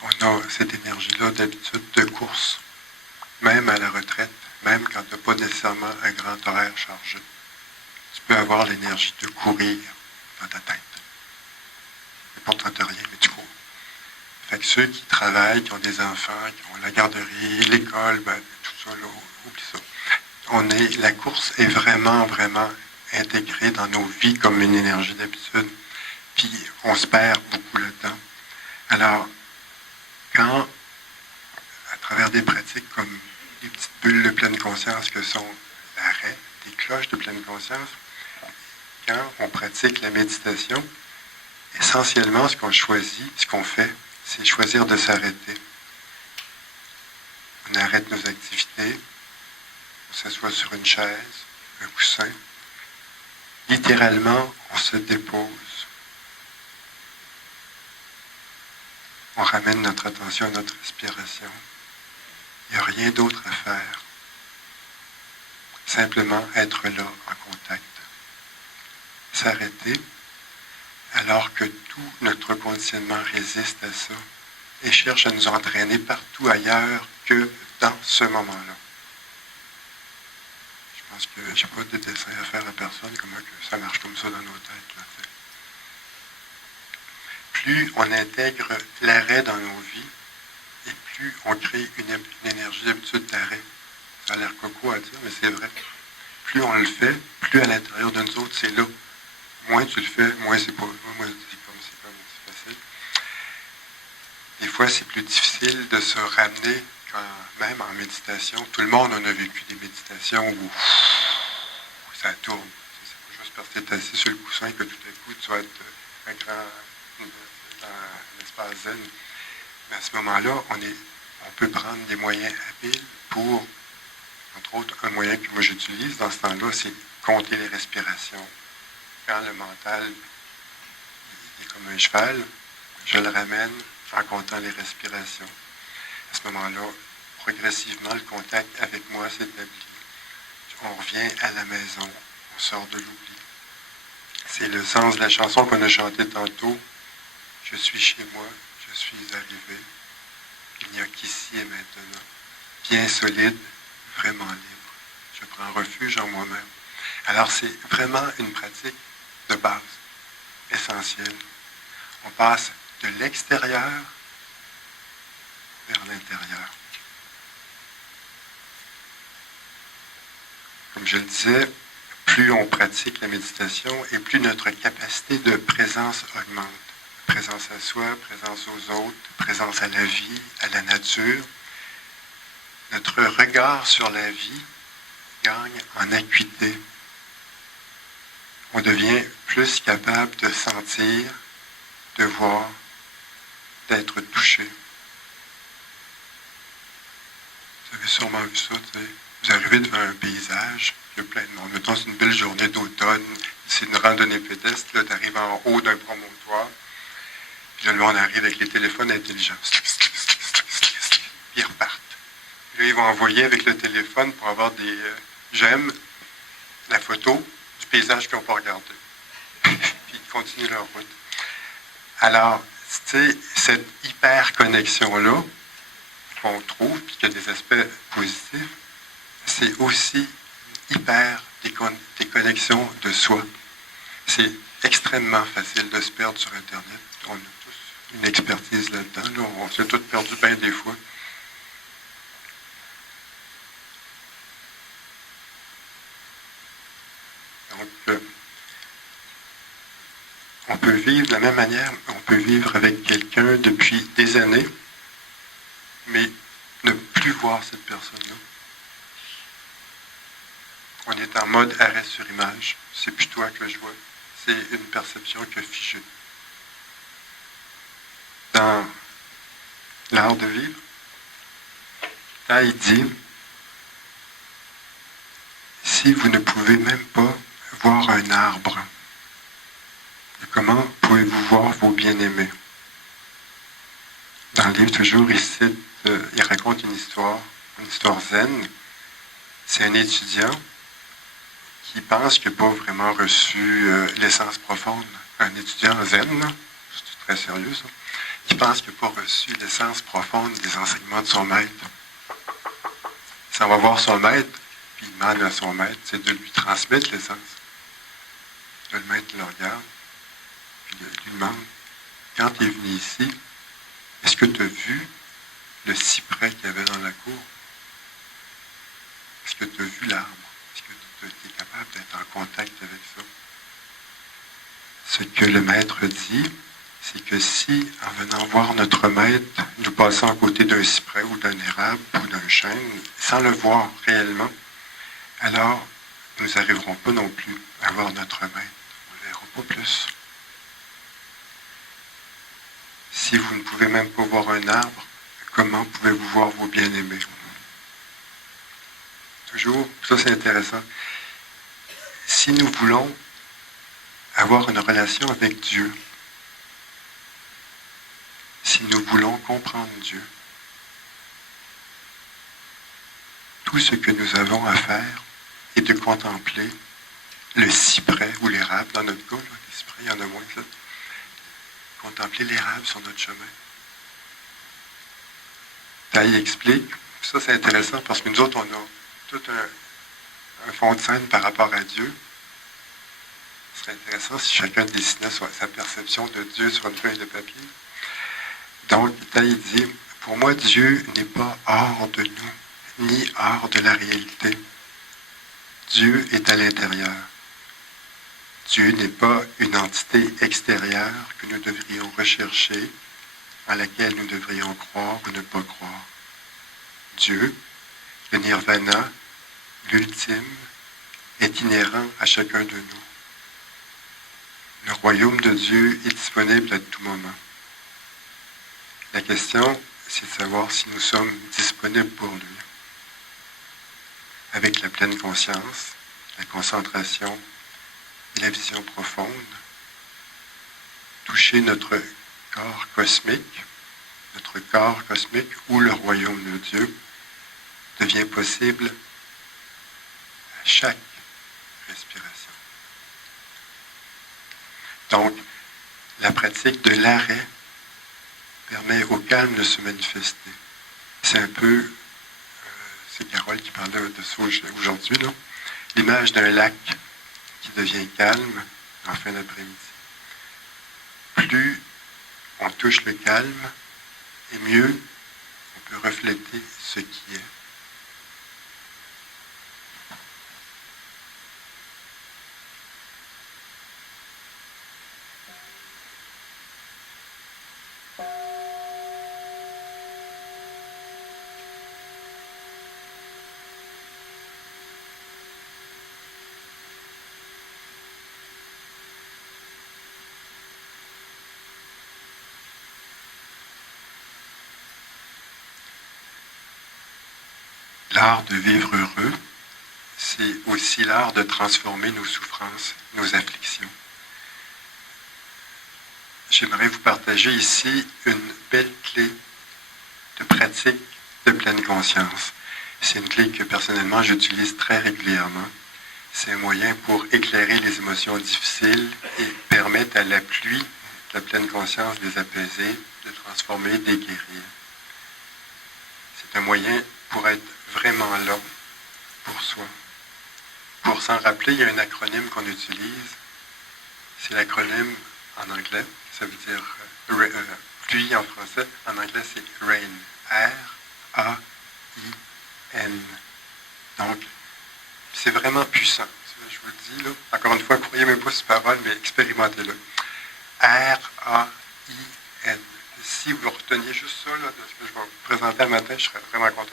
on a cette énergie-là d'habitude de course, même à la retraite, même quand tu n'as pas nécessairement un grand horaire chargé. Tu peux avoir l'énergie de courir dans ta tête. Pourtant, tu n'as rien, mais tu cours. Fait que ceux qui travaillent, qui ont des enfants, qui ont la garderie, l'école, ben, tout ça, là, oublie ça. La course est vraiment, vraiment intégrée dans nos vies comme une énergie d'habitude. Puis, on se perd beaucoup le temps. Alors, quand, à travers des pratiques comme les petites bulles de pleine conscience que sont l'arrêt, des cloches de pleine conscience, quand on pratique la méditation, essentiellement, ce qu'on choisit, ce qu'on fait, c'est choisir de s'arrêter. On arrête nos activités, on s'assoit sur une chaise, un coussin. Littéralement, on se dépose. On ramène notre attention à notre respiration. Il n'y a rien d'autre à faire. Simplement être là, en contact. S'arrêter, alors que tout notre conditionnement résiste à ça et cherche à nous entraîner partout ailleurs que dans ce moment-là. Je pense que je n'ai pas de dessin à faire à personne, comment que ça marche comme ça dans nos têtes. Là, plus on intègre l'arrêt dans nos vies, et plus on crée une énergie d'habitude d'arrêt. Ça a l'air coco à dire, mais c'est vrai. Plus on le fait, plus à l'intérieur de nous autres, c'est là. Moins tu le fais, moins c'est pas. Moins c'est facile. Des fois, c'est plus difficile de se ramener quand même en méditation. Tout le monde en a vécu des méditations où ça tourne. C'est pas juste parce que tu es assis sur le coussin que tout à coup tu vas être un grand dans l'espace zen. Mais à ce moment-là, on peut prendre des moyens habiles pour, entre autres, un moyen que moi j'utilise dans ce temps-là, c'est compter les respirations. Quand le mental il est comme un cheval, je le ramène en comptant les respirations. À ce moment-là, progressivement, le contact avec moi s'établit. On revient à la maison, on sort de l'oubli. C'est le sens de la chanson qu'on a chantée tantôt. Je suis chez moi, je suis arrivé. Il n'y a qu'ici et maintenant. Bien solide, vraiment libre. Je prends refuge en moi-même. Alors, c'est vraiment une pratique de base, essentielle. On passe de l'extérieur vers l'intérieur. Comme je le disais, plus on pratique la méditation et plus notre capacité de présence augmente. Présence à soi, présence aux autres, présence à la vie, à la nature. Notre regard sur la vie gagne en acuité. On devient plus capable de sentir, de voir, d'être touché. Vous avez sûrement vu ça, tu sais. Vous arrivez devant un paysage, il y a plein de monde. Mettons, c'est une belle journée d'automne, c'est une randonnée pédestre, là, tu arrives en haut d'un promontoire, puis là, le monde arrive avec les téléphones intelligents. Puis ils repartent. Puis là, ils vont envoyer avec le téléphone pour avoir des j'aime, la photo du paysage qu'ils n'ont pas regardé. Puis ils continuent leur route. Alors, tu sais, cette hyper-connexion-là qu'on trouve, puis qu'il y a des aspects positifs, c'est aussi hyper déconnexion de soi. C'est extrêmement facile de se perdre sur Internet. On a tous une expertise là-dedans. Là. On s'est tous perdus bien des fois. Donc, on peut vivre de la même manière, on peut vivre avec quelqu'un depuis des années, mais ne plus voir cette personne-là. On est en mode arrêt sur image. C'est plus toi que je vois. C'est une perception qui est figée. Dans l'art de vivre, Thaï dit, si vous ne pouvez même pas voir un arbre, comment pouvez-vous voir vos bien-aimés? Dans le livre, toujours, il raconte une histoire zen. C'est un étudiant qui pense qu'il n'a pas vraiment reçu l'essence profonde. Un étudiant zen, là, c'est très sérieux ça, qui pense qu'il n'a pas reçu l'essence profonde des enseignements de son maître. Il s'en va voir son maître, puis il demande à son maître, c'est de lui transmettre l'essence. Le maître le regarde, puis il lui demande, quand tu es venu ici, est-ce que tu as vu le cyprès qu'il y avait dans la cour? Est-ce que tu as vu l'arbre? Est-ce que tu es capable d'être en contact avec ça? Ce que le maître dit, c'est que si, en venant voir notre maître, nous passons à côté d'un cyprès ou d'un érable ou d'un chêne, sans le voir réellement, alors nous n'arriverons pas non plus à voir notre maître. pas plus. Si vous ne pouvez même pas voir un arbre, comment pouvez-vous voir vos bien-aimés? Toujours, ça c'est intéressant. Si nous voulons avoir une relation avec Dieu, si nous voulons comprendre Dieu, tout ce que nous avons à faire est de contempler le cyprès ou l'érable, dans notre cas, là, les cyprès, il y en a moins que ça. Contempler l'érable sur notre chemin. Taille explique, ça c'est intéressant parce que nous autres, on a tout un fond de scène par rapport à Dieu. Ce serait intéressant si chacun dessinait sa perception de Dieu sur une feuille de papier. Donc, Taille dit, pour moi, Dieu n'est pas hors de nous, ni hors de la réalité. Dieu est à l'intérieur. Dieu n'est pas une entité extérieure que nous devrions rechercher, à laquelle nous devrions croire ou ne pas croire. Dieu, le nirvana, l'ultime, est inhérent à chacun de nous. Le royaume de Dieu est disponible à tout moment. La question, c'est de savoir si nous sommes disponibles pour lui. Avec la pleine conscience, la concentration et la vision profonde, toucher notre corps cosmique où le royaume de Dieu devient possible à chaque respiration. Donc, la pratique de l'arrêt permet au calme de se manifester. C'est un peu, c'est Carole qui parlait de ça aujourd'hui, là. L'image d'un lac qui devient calme en fin d'après-midi. Plus on touche le calme, et mieux on peut refléter ce qui est. L'art de vivre heureux, c'est aussi l'art de transformer nos souffrances, nos afflictions. J'aimerais vous partager ici une belle clé de pratique de pleine conscience. C'est une clé que personnellement j'utilise très régulièrement. C'est un moyen pour éclairer les émotions difficiles et permettre à la pluie de la pleine conscience de les apaiser, de transformer, de les guérir. C'est un moyen pour être vraiment là pour soi. Pour s'en rappeler, il y a un acronyme qu'on utilise. C'est l'acronyme en anglais. Ça veut dire pluie en français. En anglais, c'est RAIN. R-A-I-N. Donc, c'est vraiment puissant. Je vous le dis, là. Encore une fois, croyez même pas ces paroles, mais expérimentez-le. R-A-I-N. Si vous reteniez juste ça, là, de ce que je vais vous présenter un matin, je serais vraiment content.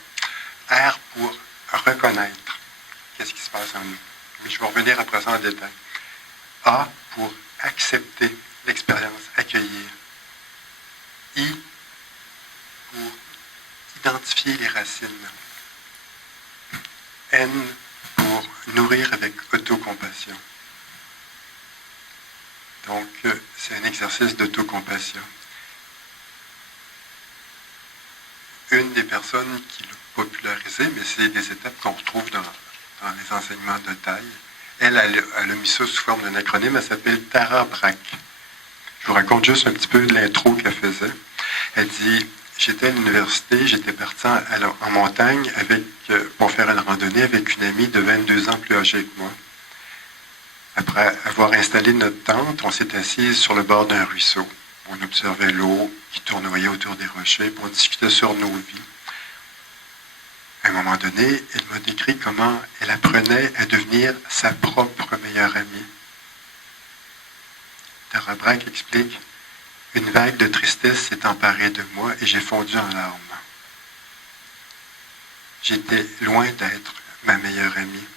R pour reconnaître qu'est-ce qui se passe en nous. Mais je vais revenir après ça en détail. A pour accepter l'expérience, accueillir. I pour identifier les racines. N pour nourrir avec autocompassion. Donc, c'est un exercice d'autocompassion. Une des personnes qui l'a popularisé, mais c'est des étapes qu'on retrouve dans les enseignements de Taille. Elle a mis ça sous forme d'un acronyme, elle s'appelle Tara Brach. Je vous raconte juste un petit peu l'intro qu'elle faisait. Elle dit, j'étais à l'université, j'étais parti en montagne pour faire une randonnée avec une amie de 22 ans plus âgée que moi. Après avoir installé notre tente, on s'est assis sur le bord d'un ruisseau. On observait l'eau qui tournoyait autour des rochers, puis on discutait sur nos vies. À un moment donné, elle m'a décrit comment elle apprenait à devenir sa propre meilleure amie. Tara Brach explique, une vague de tristesse s'est emparée de moi et j'ai fondu en larmes. J'étais loin d'être ma meilleure amie.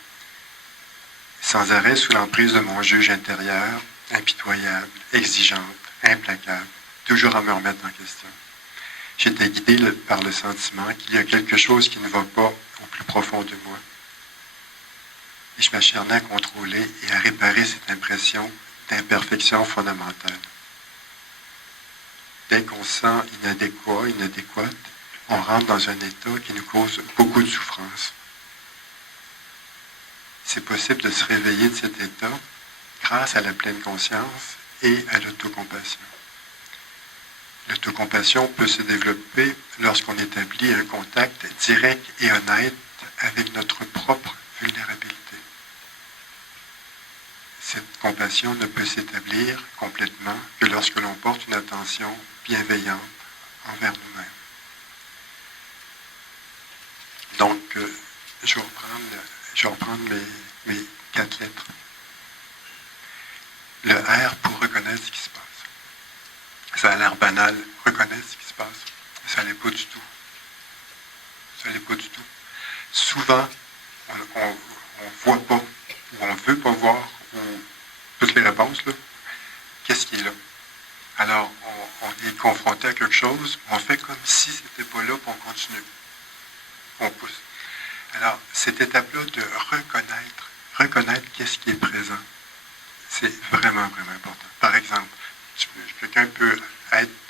Sans arrêt, sous l'emprise de mon juge intérieur, impitoyable, exigeante, implacable, toujours à me remettre en question. J'étais guidé par le sentiment qu'il y a quelque chose qui ne va pas au plus profond de moi. Et je m'acharnais à contrôler et à réparer cette impression d'imperfection fondamentale. Dès qu'on se sent inadéquate, on rentre dans un état qui nous cause beaucoup de souffrance. C'est possible de se réveiller de cet état grâce à la pleine conscience et à l'autocompassion. L'autocompassion peut se développer lorsqu'on établit un contact direct et honnête avec notre propre vulnérabilité. Cette compassion ne peut s'établir complètement que lorsque l'on porte une attention bienveillante envers nous-mêmes. Donc, je vais reprendre mes 4 lettres. Le R pour reconnaître ce qui se passe. Ça a l'air banal, reconnaître ce qui se passe. Ça l'est pas du tout. Ça l'est pas du tout. Souvent, on ne voit pas, ou on ne veut pas voir, ou toutes les réponses, là, qu'est-ce qui est là. Alors, on est confronté à quelque chose, on fait comme si ce n'était pas là, puis on continue. On pousse. Alors, cette étape-là de reconnaître qu'est-ce qui est présent, c'est vraiment, vraiment important. Par exemple, quelqu'un peut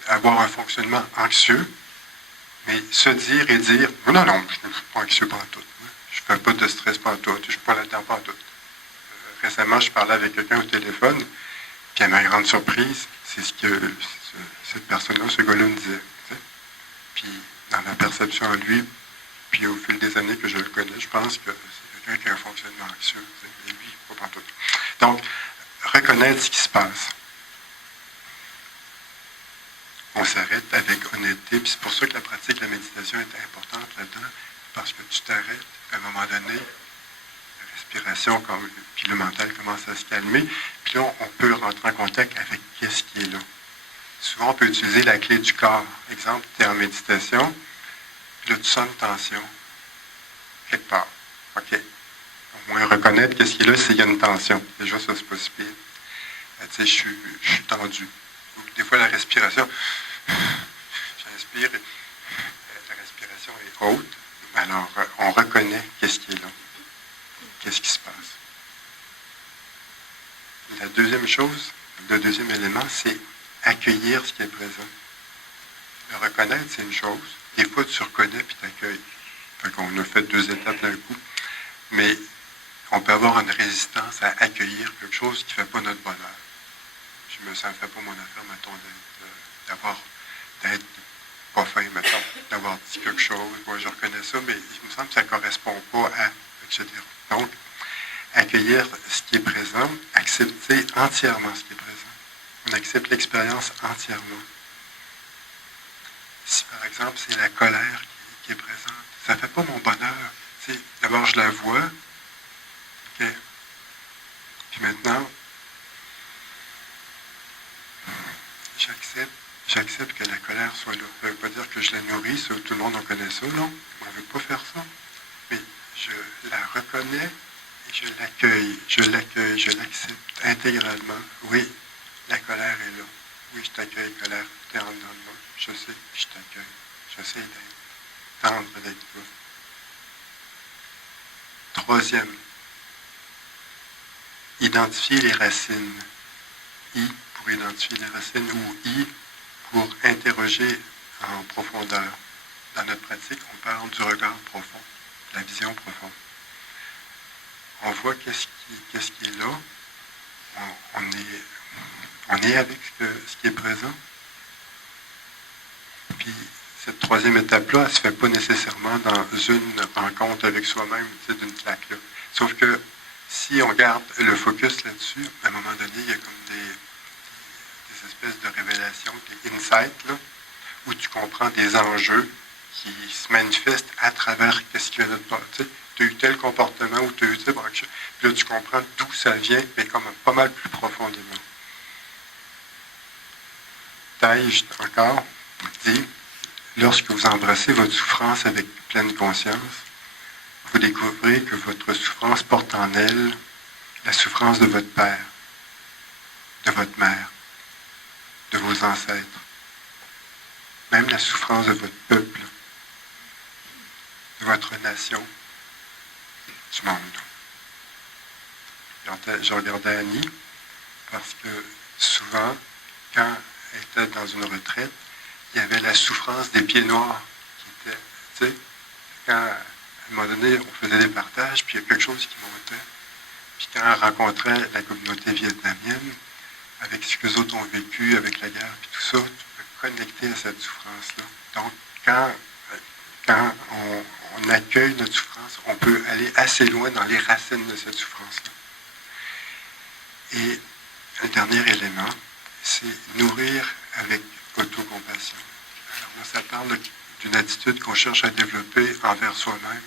avoir un fonctionnement anxieux, mais se dire et dire « Non, je ne suis pas anxieux pantoute. Je ne fais pas de stress pantoute. Je ne suis pas là-dedans pantoute. » Récemment, je parlais avec quelqu'un au téléphone, puis à ma grande surprise, c'est ce que cette personne-là, ce gars-là me disait. T'sais. Puis dans ma perception à lui, puis au fil des années que je le connais, je pense que c'est quelqu'un qui a un fonctionnement anxieux. Et lui, pas pantoute. Donc, reconnaître ce qui se passe. On s'arrête avec honnêteté, puis c'est pour ça que la pratique de la méditation est importante là-dedans, parce que tu t'arrêtes, à un moment donné, la respiration, puis le mental commence à se calmer, puis là, on peut rentrer en contact avec qu'est-ce qui est là. Souvent, on peut utiliser la clé du corps. Exemple, tu es en méditation, puis là, tu sens une tension, quelque part. OK. Au moins, reconnaître qu'est-ce qui est là, c'est qu'il y a une tension. Déjà, ça, c'est pas si pire. Tu sais, je suis tendu. Des fois, la respiration, j'inspire, la respiration est haute. Alors, on reconnaît qu'est-ce qui est là, qu'est-ce qui se passe. La deuxième chose, le deuxième élément, c'est accueillir ce qui est présent. Le reconnaître, c'est une chose. Des fois, tu reconnais puis tu accueilles. Fait qu'on a fait 2 étapes d'un coup. Mais on peut avoir une résistance à accueillir quelque chose qui ne fait pas notre bonheur. Ça ne fait pas mon affaire, mettons, d'être pas fin, mettons, d'avoir dit quelque chose. Moi, je reconnais ça, mais il me semble que ça ne correspond pas à, etc. Donc, accueillir ce qui est présent, accepter entièrement ce qui est présent. On accepte l'expérience entièrement. Si, par exemple, c'est la colère qui est présente, ça ne fait pas mon bonheur. D'abord, je la vois. OK. Puis maintenant, j'accepte que la colère soit là. Ça ne veut pas dire que je la nourris, ça, tout le monde en connaît ça, non? On ne veut pas faire ça. Mais je la reconnais et je l'accueille, je l'accepte intégralement. Oui, la colère est là. Oui, je t'accueille, colère, tu es en dedans de moi. Je sais que je t'accueille. J'essaie d'être tendre avec toi. Troisième, identifier les racines. Pour identifier les racines ou pour interroger en profondeur. Dans notre pratique, on parle du regard profond, de la vision profonde. On voit qu'est-ce qui est là. On est avec ce qui est présent. Puis cette troisième étape-là, elle ne se fait pas nécessairement dans une rencontre avec soi-même, d'une claque là. Sauf que si on garde le focus là-dessus, à un moment donné, il y a comme des espèces de révélations, des insights, là, où tu comprends des enjeux qui se manifestent à travers qu'est-ce qu'il y a de toi. Tu as eu tel comportement ou tu as eu tel action. Puis là, tu comprends d'où ça vient, mais comme pas mal plus profondément. Taï, encore, dit, lorsque vous embrassez votre souffrance avec pleine conscience, vous découvrez que votre souffrance porte en elle la souffrance de votre père. de votre mère, de vos ancêtres, même la souffrance de votre peuple, de votre nation, du monde. Je regardais Annie parce que souvent, quand elle était dans une retraite, il y avait la souffrance des pieds noirs qui était, tu sais, quand à un moment donné, on faisait des partages, puis il y a quelque chose qui montait. Puis quand elle rencontrait la communauté vietnamienne, avec ce que les autres ont vécu, avec la guerre, puis tout ça, tu peux connecter à cette souffrance-là. Donc, quand on accueille notre souffrance, on peut aller assez loin dans les racines de cette souffrance-là. Et le dernier élément, c'est nourrir avec autocompassion. Alors là, ça parle d'une attitude qu'on cherche à développer envers soi-même.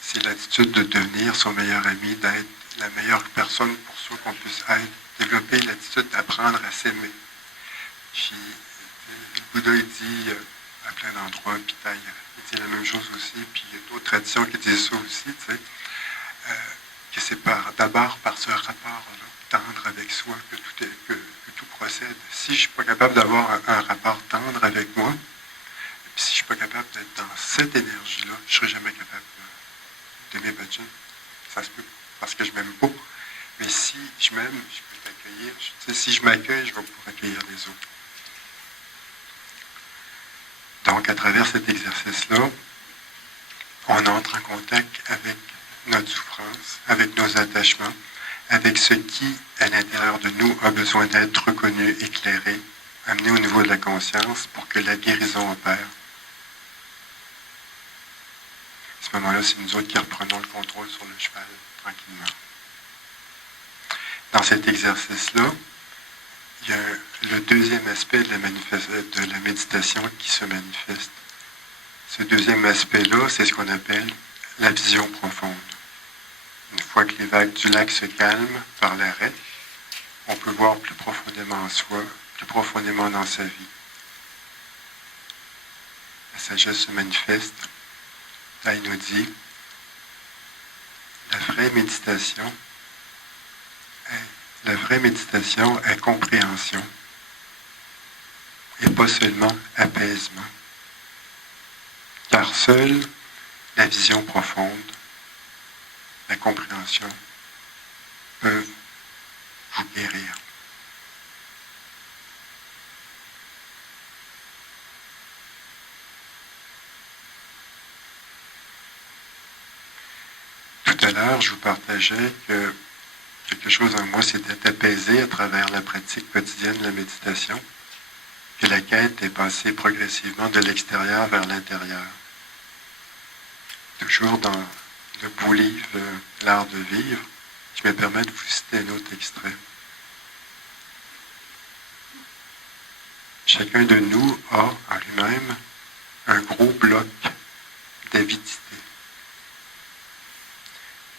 C'est l'attitude de devenir son meilleur ami, d'être la meilleure personne pour soi qu'on puisse être. Développer l'attitude d'apprendre à s'aimer. Puis, le Bouddha, il dit à plein d'endroits, puis il dit la même chose aussi, puis il y a d'autres traditions qui disent ça aussi, tu sais, que c'est d'abord par ce rapport-là, tendre avec soi, que tout procède. Si je ne suis pas capable d'avoir un rapport tendre avec moi, puis si je ne suis pas capable d'être dans cette énergie-là, je ne serai jamais capable d'aimer Bachin. Ça se peut, parce que je ne m'aime pas. Mais si je m'aime, je peux t'accueillir. Si je m'accueille, je vais pouvoir accueillir les autres. Donc, à travers cet exercice-là, on entre en contact avec notre souffrance, avec nos attachements, avec ce qui, à l'intérieur de nous, a besoin d'être reconnu, éclairé, amené au niveau de la conscience pour que la guérison opère. À ce moment-là, c'est nous autres qui reprenons le contrôle sur le cheval, tranquillement. Dans cet exercice-là, il y a le deuxième aspect de la méditation qui se manifeste. Ce deuxième aspect-là, c'est ce qu'on appelle la vision profonde. Une fois que les vagues du lac se calment par l'arrêt, on peut voir plus profondément en soi, plus profondément dans sa vie. La sagesse se manifeste. Là, il nous dit, la vraie méditation est compréhension et pas seulement apaisement. Car seule la vision profonde, la compréhension peuvent vous guérir. Tout à l'heure, je vous partageais que quelque chose en moi s'était apaisé à travers la pratique quotidienne de la méditation, que la quête est passée progressivement de l'extérieur vers l'intérieur. Toujours dans le beau livre « L'art de vivre », je me permets de vous citer un autre extrait. Chacun de nous a en lui-même un gros bloc d'avidité.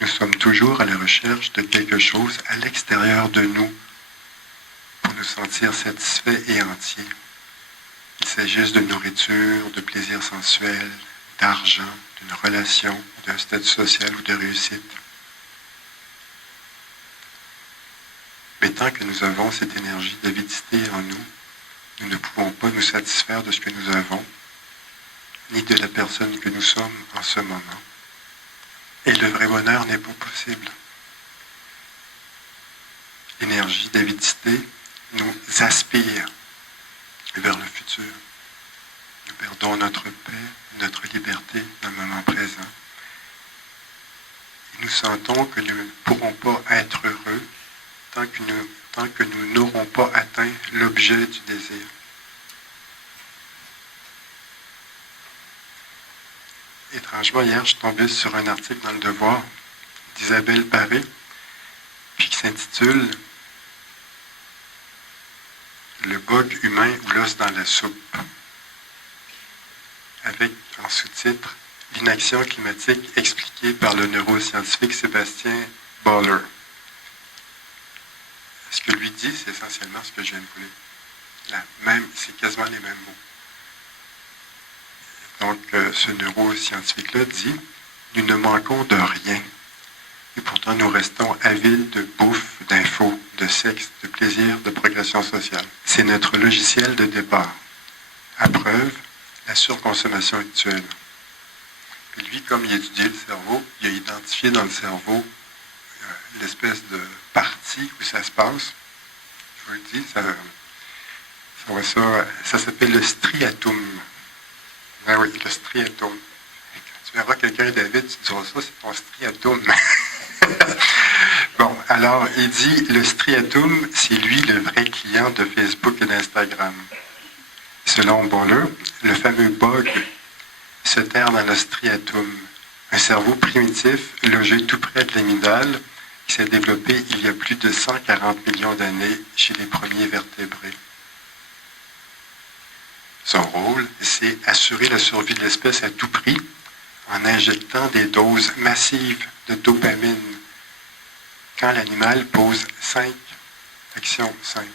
Nous sommes toujours à la recherche de quelque chose à l'extérieur de nous pour nous sentir satisfaits et entiers. Qu'il s'agisse de nourriture, de plaisir sensuel, d'argent, d'une relation, d'un statut social ou de réussite. Mais tant que nous avons cette énergie d'avidité en nous, nous ne pouvons pas nous satisfaire de ce que nous avons, ni de la personne que nous sommes en ce moment. Et le vrai bonheur n'est pas possible. L'énergie d'avidité nous aspire vers le futur. Nous perdons notre paix, notre liberté dans le moment présent. Et nous sentons que nous ne pourrons pas être heureux tant que nous n'aurons pas atteint l'objet du désir. Étrangement, hier, je suis tombé sur un article dans Le Devoir d'Isabelle Paré, puis qui s'intitule « Le bug humain ou l'os dans la soupe », avec en sous-titre « L'inaction climatique expliquée par le neuroscientifique Sébastien Baller ». Ce que lui dit, c'est essentiellement ce que je viens de vous lire. C'est quasiment les mêmes mots. Donc, ce neuroscientifique-là dit « Nous ne manquons de rien. Et pourtant, nous restons avides de bouffe, d'infos, de sexe, de plaisir, de progression sociale. C'est notre logiciel de départ. À preuve, la surconsommation actuelle. Et lui, comme il étudiait le cerveau, il a identifié dans le cerveau l'espèce de partie où ça se passe. Je vous le dis, ça s'appelle le striatum. Ben oui, le striatum. Quand tu verras quelqu'un, David, tu diras ça, c'est ton striatum. Bon, alors, il dit, le striatum, c'est lui le vrai client de Facebook et d'Instagram. Selon Boller, le fameux bug se terre dans le striatum, un cerveau primitif logé tout près de l'amygdale qui s'est développé il y a plus de 140 millions d'années chez les premiers vertébrés. Son rôle, c'est assurer la survie de l'espèce à tout prix en injectant des doses massives de dopamine quand l'animal pose 5 actions simples.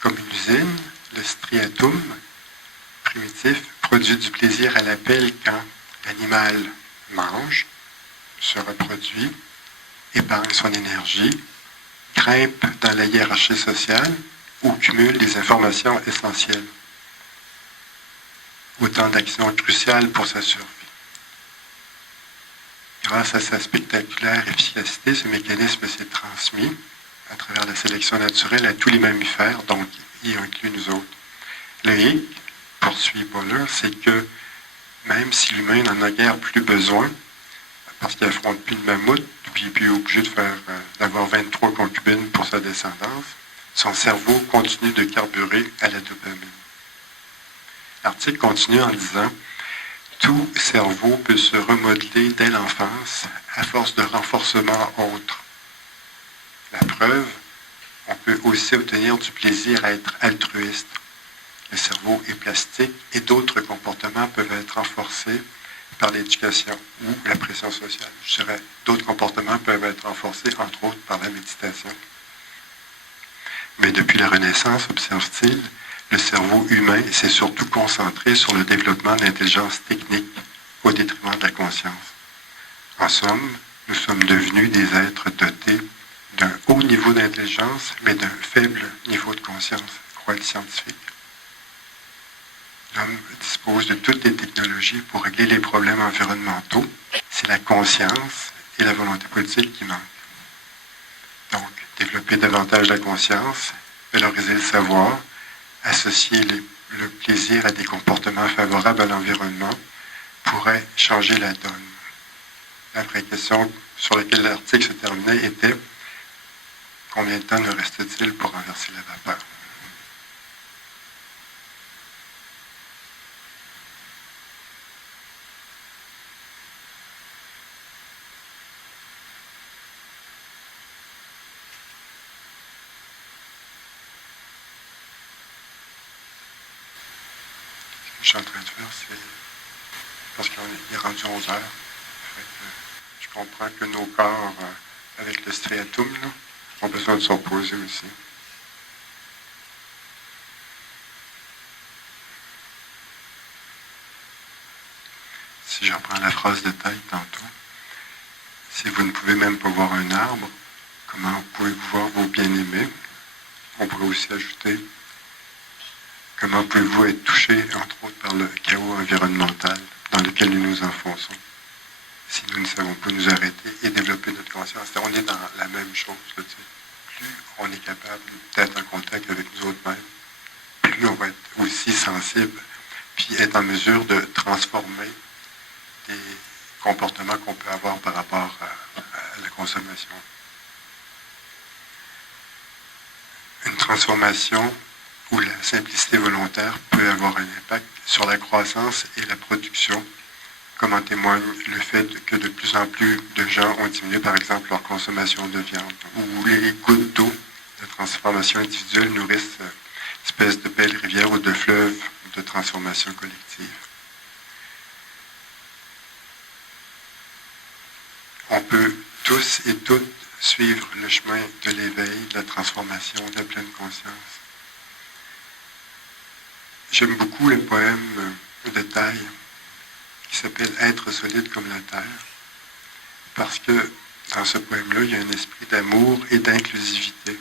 Comme une usine, le striatum primitif produit du plaisir à l'appel quand l'animal mange, se reproduit, épargne son énergie, grimpe dans la hiérarchie sociale ou cumule des informations essentielles. Autant d'actions cruciales pour sa survie. Grâce à sa spectaculaire efficacité, ce mécanisme s'est transmis à travers la sélection naturelle à tous les mammifères, donc y inclut nous autres. Le hic, poursuit Boller, c'est que même si l'humain n'en a guère plus besoin, parce qu'il n'affronte plus de mammouth, puis il est plus obligé d'avoir 23 concubines pour sa descendance, son cerveau continue de carburer à la dopamine. L'article continue en disant « Tout cerveau peut se remodeler dès l'enfance à force de renforcement autre. La preuve, on peut aussi obtenir du plaisir à être altruiste. Le cerveau est plastique et d'autres comportements peuvent être renforcés par l'éducation ou la pression sociale. Je dirais, d'autres comportements peuvent être renforcés, entre autres, par la méditation. Mais depuis la Renaissance, observe-t-il, le cerveau humain s'est surtout concentré sur le développement d'intelligence technique au détriment de la conscience. En somme, nous sommes devenus des êtres dotés d'un haut niveau d'intelligence, mais d'un faible niveau de conscience, croit le scientifique. L'homme dispose de toutes les technologies pour régler les problèmes environnementaux. C'est la conscience et la volonté politique qui manquent. Donc, développer davantage la conscience, valoriser le savoir, associer le plaisir à des comportements favorables à l'environnement pourrait changer la donne. La vraie question sur laquelle l'article se terminait était « Combien de temps nous reste-t-il pour renverser la vapeur ?» Ce que je suis en train de faire, c'est parce qu'il est rendu 11 heures. Je comprends que nos corps, avec le striatum, là, ont besoin de se reposer aussi. Si je reprends la phrase de tête tantôt, si vous ne pouvez même pas voir un arbre, comment pouvez-vous voir vos bien-aimés? On pourrait aussi ajouter comment pouvez-vous être touché, entre autres, par le chaos environnemental dans lequel nous nous enfonçons, si nous ne savons pas nous arrêter et développer notre conscience. On est dans la même chose. Là, plus on est capable d'être en contact avec nous autres-mêmes, plus on va être aussi sensible, puis être en mesure de transformer des comportements qu'on peut avoir par rapport à la consommation. Une transformation où la simplicité volontaire peut avoir un impact sur la croissance et la production, comme en témoigne le fait que de plus en plus de gens ont diminué, par exemple, leur consommation de viande, ou les gouttes d'eau de transformation individuelle nourrissent une espèce de belles rivières ou de fleuves de transformation collective. On peut tous et toutes suivre le chemin de l'éveil, de la transformation, de la pleine conscience. J'aime beaucoup le poème de Taille qui s'appelle « Être solide comme la terre ». parce que dans ce poème-là, il y a un esprit d'amour et d'inclusivité.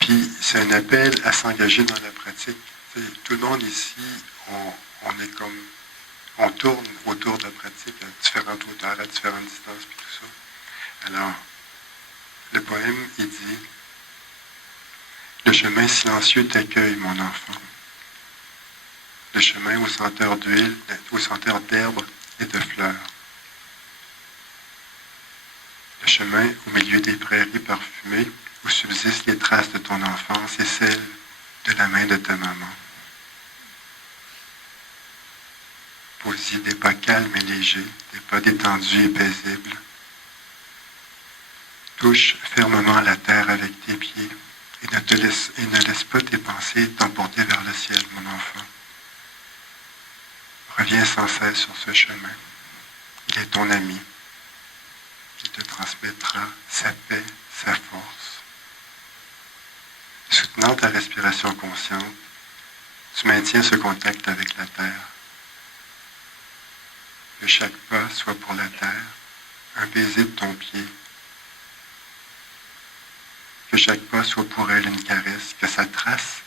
Puis c'est un appel à s'engager dans la pratique. T'sais, tout le monde ici, on est comme, on tourne autour de la pratique à différentes hauteurs, à différentes distances, puis tout ça. Alors, le poème, il dit « Le chemin silencieux t'accueille, mon enfant. Le chemin aux senteurs d'huile, aux senteurs d'herbe et de fleurs. Le chemin au milieu des prairies parfumées où subsistent les traces de ton enfance et celles de la main de ta maman. Pose-y des pas calmes et légers, des pas détendus et paisibles. Touche fermement la terre avec tes pieds et ne laisse pas tes pensées t'emporter vers le ciel, mon enfant. Reviens sans cesse sur ce chemin. Il est ton ami. Il te transmettra sa paix, sa force. Soutenant ta respiration consciente, tu maintiens ce contact avec la terre. Que chaque pas soit pour la terre un baiser de ton pied. Que chaque pas soit pour elle une caresse, que sa trace,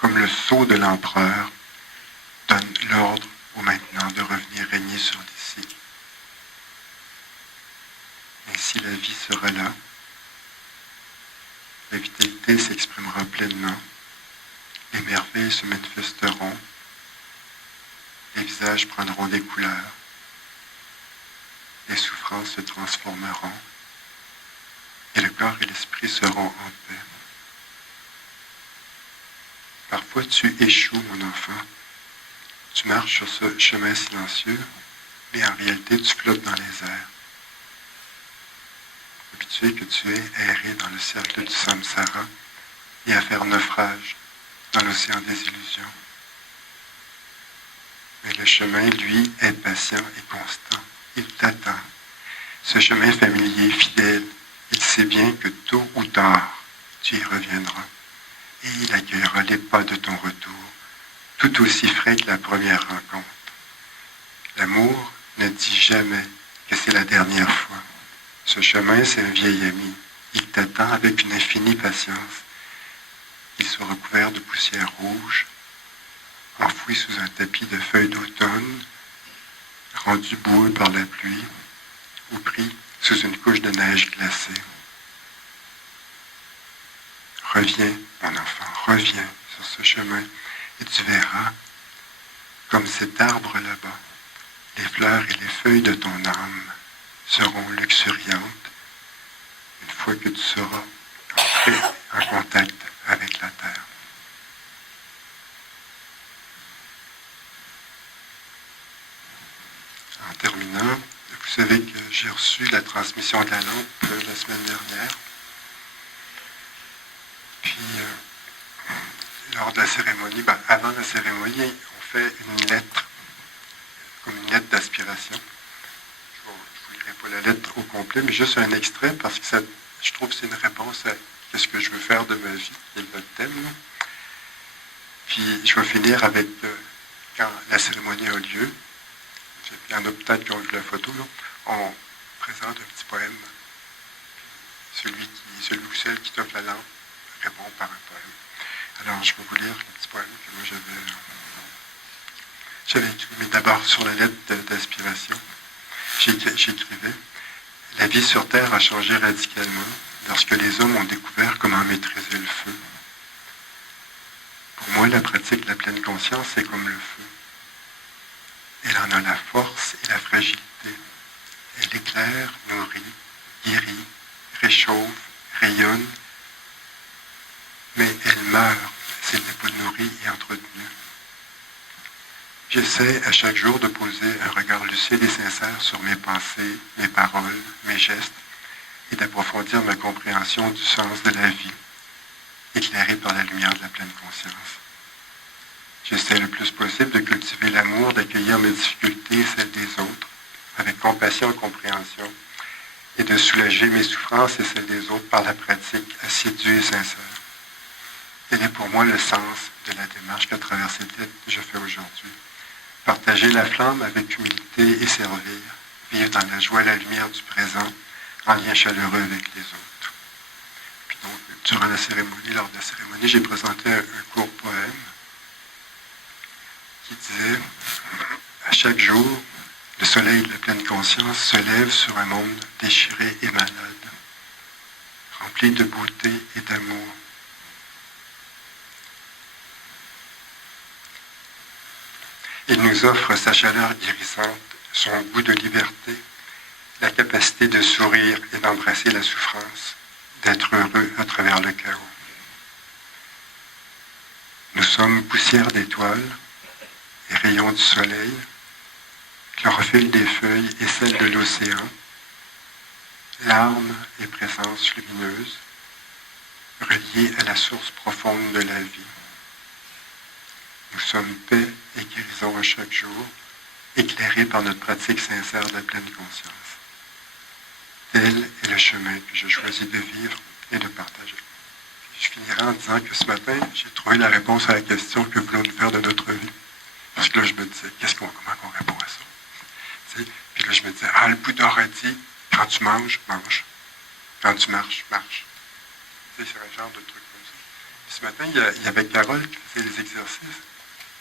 comme le sceau de l'empereur, donne l'ordre au maintenant de revenir régner sur l'ici. Ainsi la vie sera là. La vitalité s'exprimera pleinement. Les merveilles se manifesteront. Les visages prendront des couleurs. Les souffrances se transformeront. Et le corps et l'esprit seront en paix. Parfois tu échoues, mon enfant. Tu marches sur ce chemin silencieux, mais en réalité tu flottes dans les airs. Habitué que tu es erré dans le cercle du samsara et à faire naufrage dans l'océan des illusions. Mais le chemin, lui, est patient et constant. Il t'attend. Ce chemin familier, fidèle, il sait bien que tôt ou tard, tu y reviendras. Et il accueillera les pas de ton retour, tout aussi frais que la première rencontre. L'amour ne dit jamais que c'est la dernière fois. Ce chemin, c'est un vieil ami. Il t'attend avec une infinie patience. Il soit recouvert de poussière rouge, enfoui sous un tapis de feuilles d'automne, rendu boueux par la pluie, ou pris sous une couche de neige glacée. Reviens, mon enfant, reviens sur ce chemin, et tu verras, comme cet arbre là-bas, les fleurs et les feuilles de ton âme seront luxuriantes une fois que tu seras entré en contact avec la terre. En terminant, vous savez que j'ai reçu la transmission de la lampe la semaine dernière. Puis, lors de la cérémonie, avant la cérémonie, on fait une lettre, comme une lettre d'aspiration. Je ne vous lirai pas la lettre au complet, mais juste un extrait parce que je trouve que c'est une réponse à ce que je veux faire de ma vie, qui est le thème. Là. Puis, je vais finir avec quand la cérémonie a lieu. Il y en a peut-être qui ont vu la photo. Là. On présente un petit poème. Celui ou celle qui t'offre la lampe répond par un poème. Alors, je vais vous lire le petit poème que moi j'avais écrit. Mais d'abord, sur la lettre d'aspiration, j'écrivais « La vie sur Terre a changé radicalement lorsque les hommes ont découvert comment maîtriser le feu. Pour moi, la pratique de la pleine conscience, c'est comme le feu. Elle en a la force et la fragilité. Elle éclaire, nourrit, guérit, réchauffe, rayonne, mais elle meurt si elle n'est pas nourrie et entretenue. J'essaie à chaque jour de poser un regard lucide et sincère sur mes pensées, mes paroles, mes gestes, et d'approfondir ma compréhension du sens de la vie, éclairée par la lumière de la pleine conscience. J'essaie le plus possible de cultiver l'amour, d'accueillir mes difficultés et celles des autres, avec compassion et compréhension, et de soulager mes souffrances et celles des autres par la pratique assidue et sincère. Tel est pour moi le sens de la démarche qu'à travers cette lettre je fais aujourd'hui. Partager la flamme avec humilité et servir, vivre dans la joie et la lumière du présent, en lien chaleureux avec les autres. Puis donc, durant la cérémonie, lors de la cérémonie, j'ai présenté un court poème qui disait « À chaque jour, le soleil de la pleine conscience se lève sur un monde déchiré et malade, rempli de beauté et d'amour. Il nous offre sa chaleur guérissante, son goût de liberté, la capacité de sourire et d'embrasser la souffrance, d'être heureux à travers le chaos. Nous sommes poussière d'étoiles et rayons du soleil, chlorophylle des feuilles et celle de l'océan, larmes et présence lumineuse, reliées à la source profonde de la vie. Nous sommes paix et guérison à chaque jour, éclairés par notre pratique sincère de la pleine conscience. Tel est le chemin que je choisis de vivre et de partager. Je finirai en disant que ce matin, j'ai trouvé la réponse à la question que voulons-nous faire de notre vie. Parce que là, je me disais, comment on répond à ça? Tu sais, puis là, je me disais, le Bouddha aurait dit, quand tu manges, mange. Quand tu marches, marche. Tu sais, c'est un genre de truc comme ça. Puis ce matin, il y avait Carole qui faisait les exercices.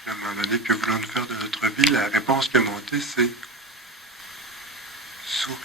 À un moment donné, que voulons-nous faire de notre vie? La réponse qui est montée, c'est sourire.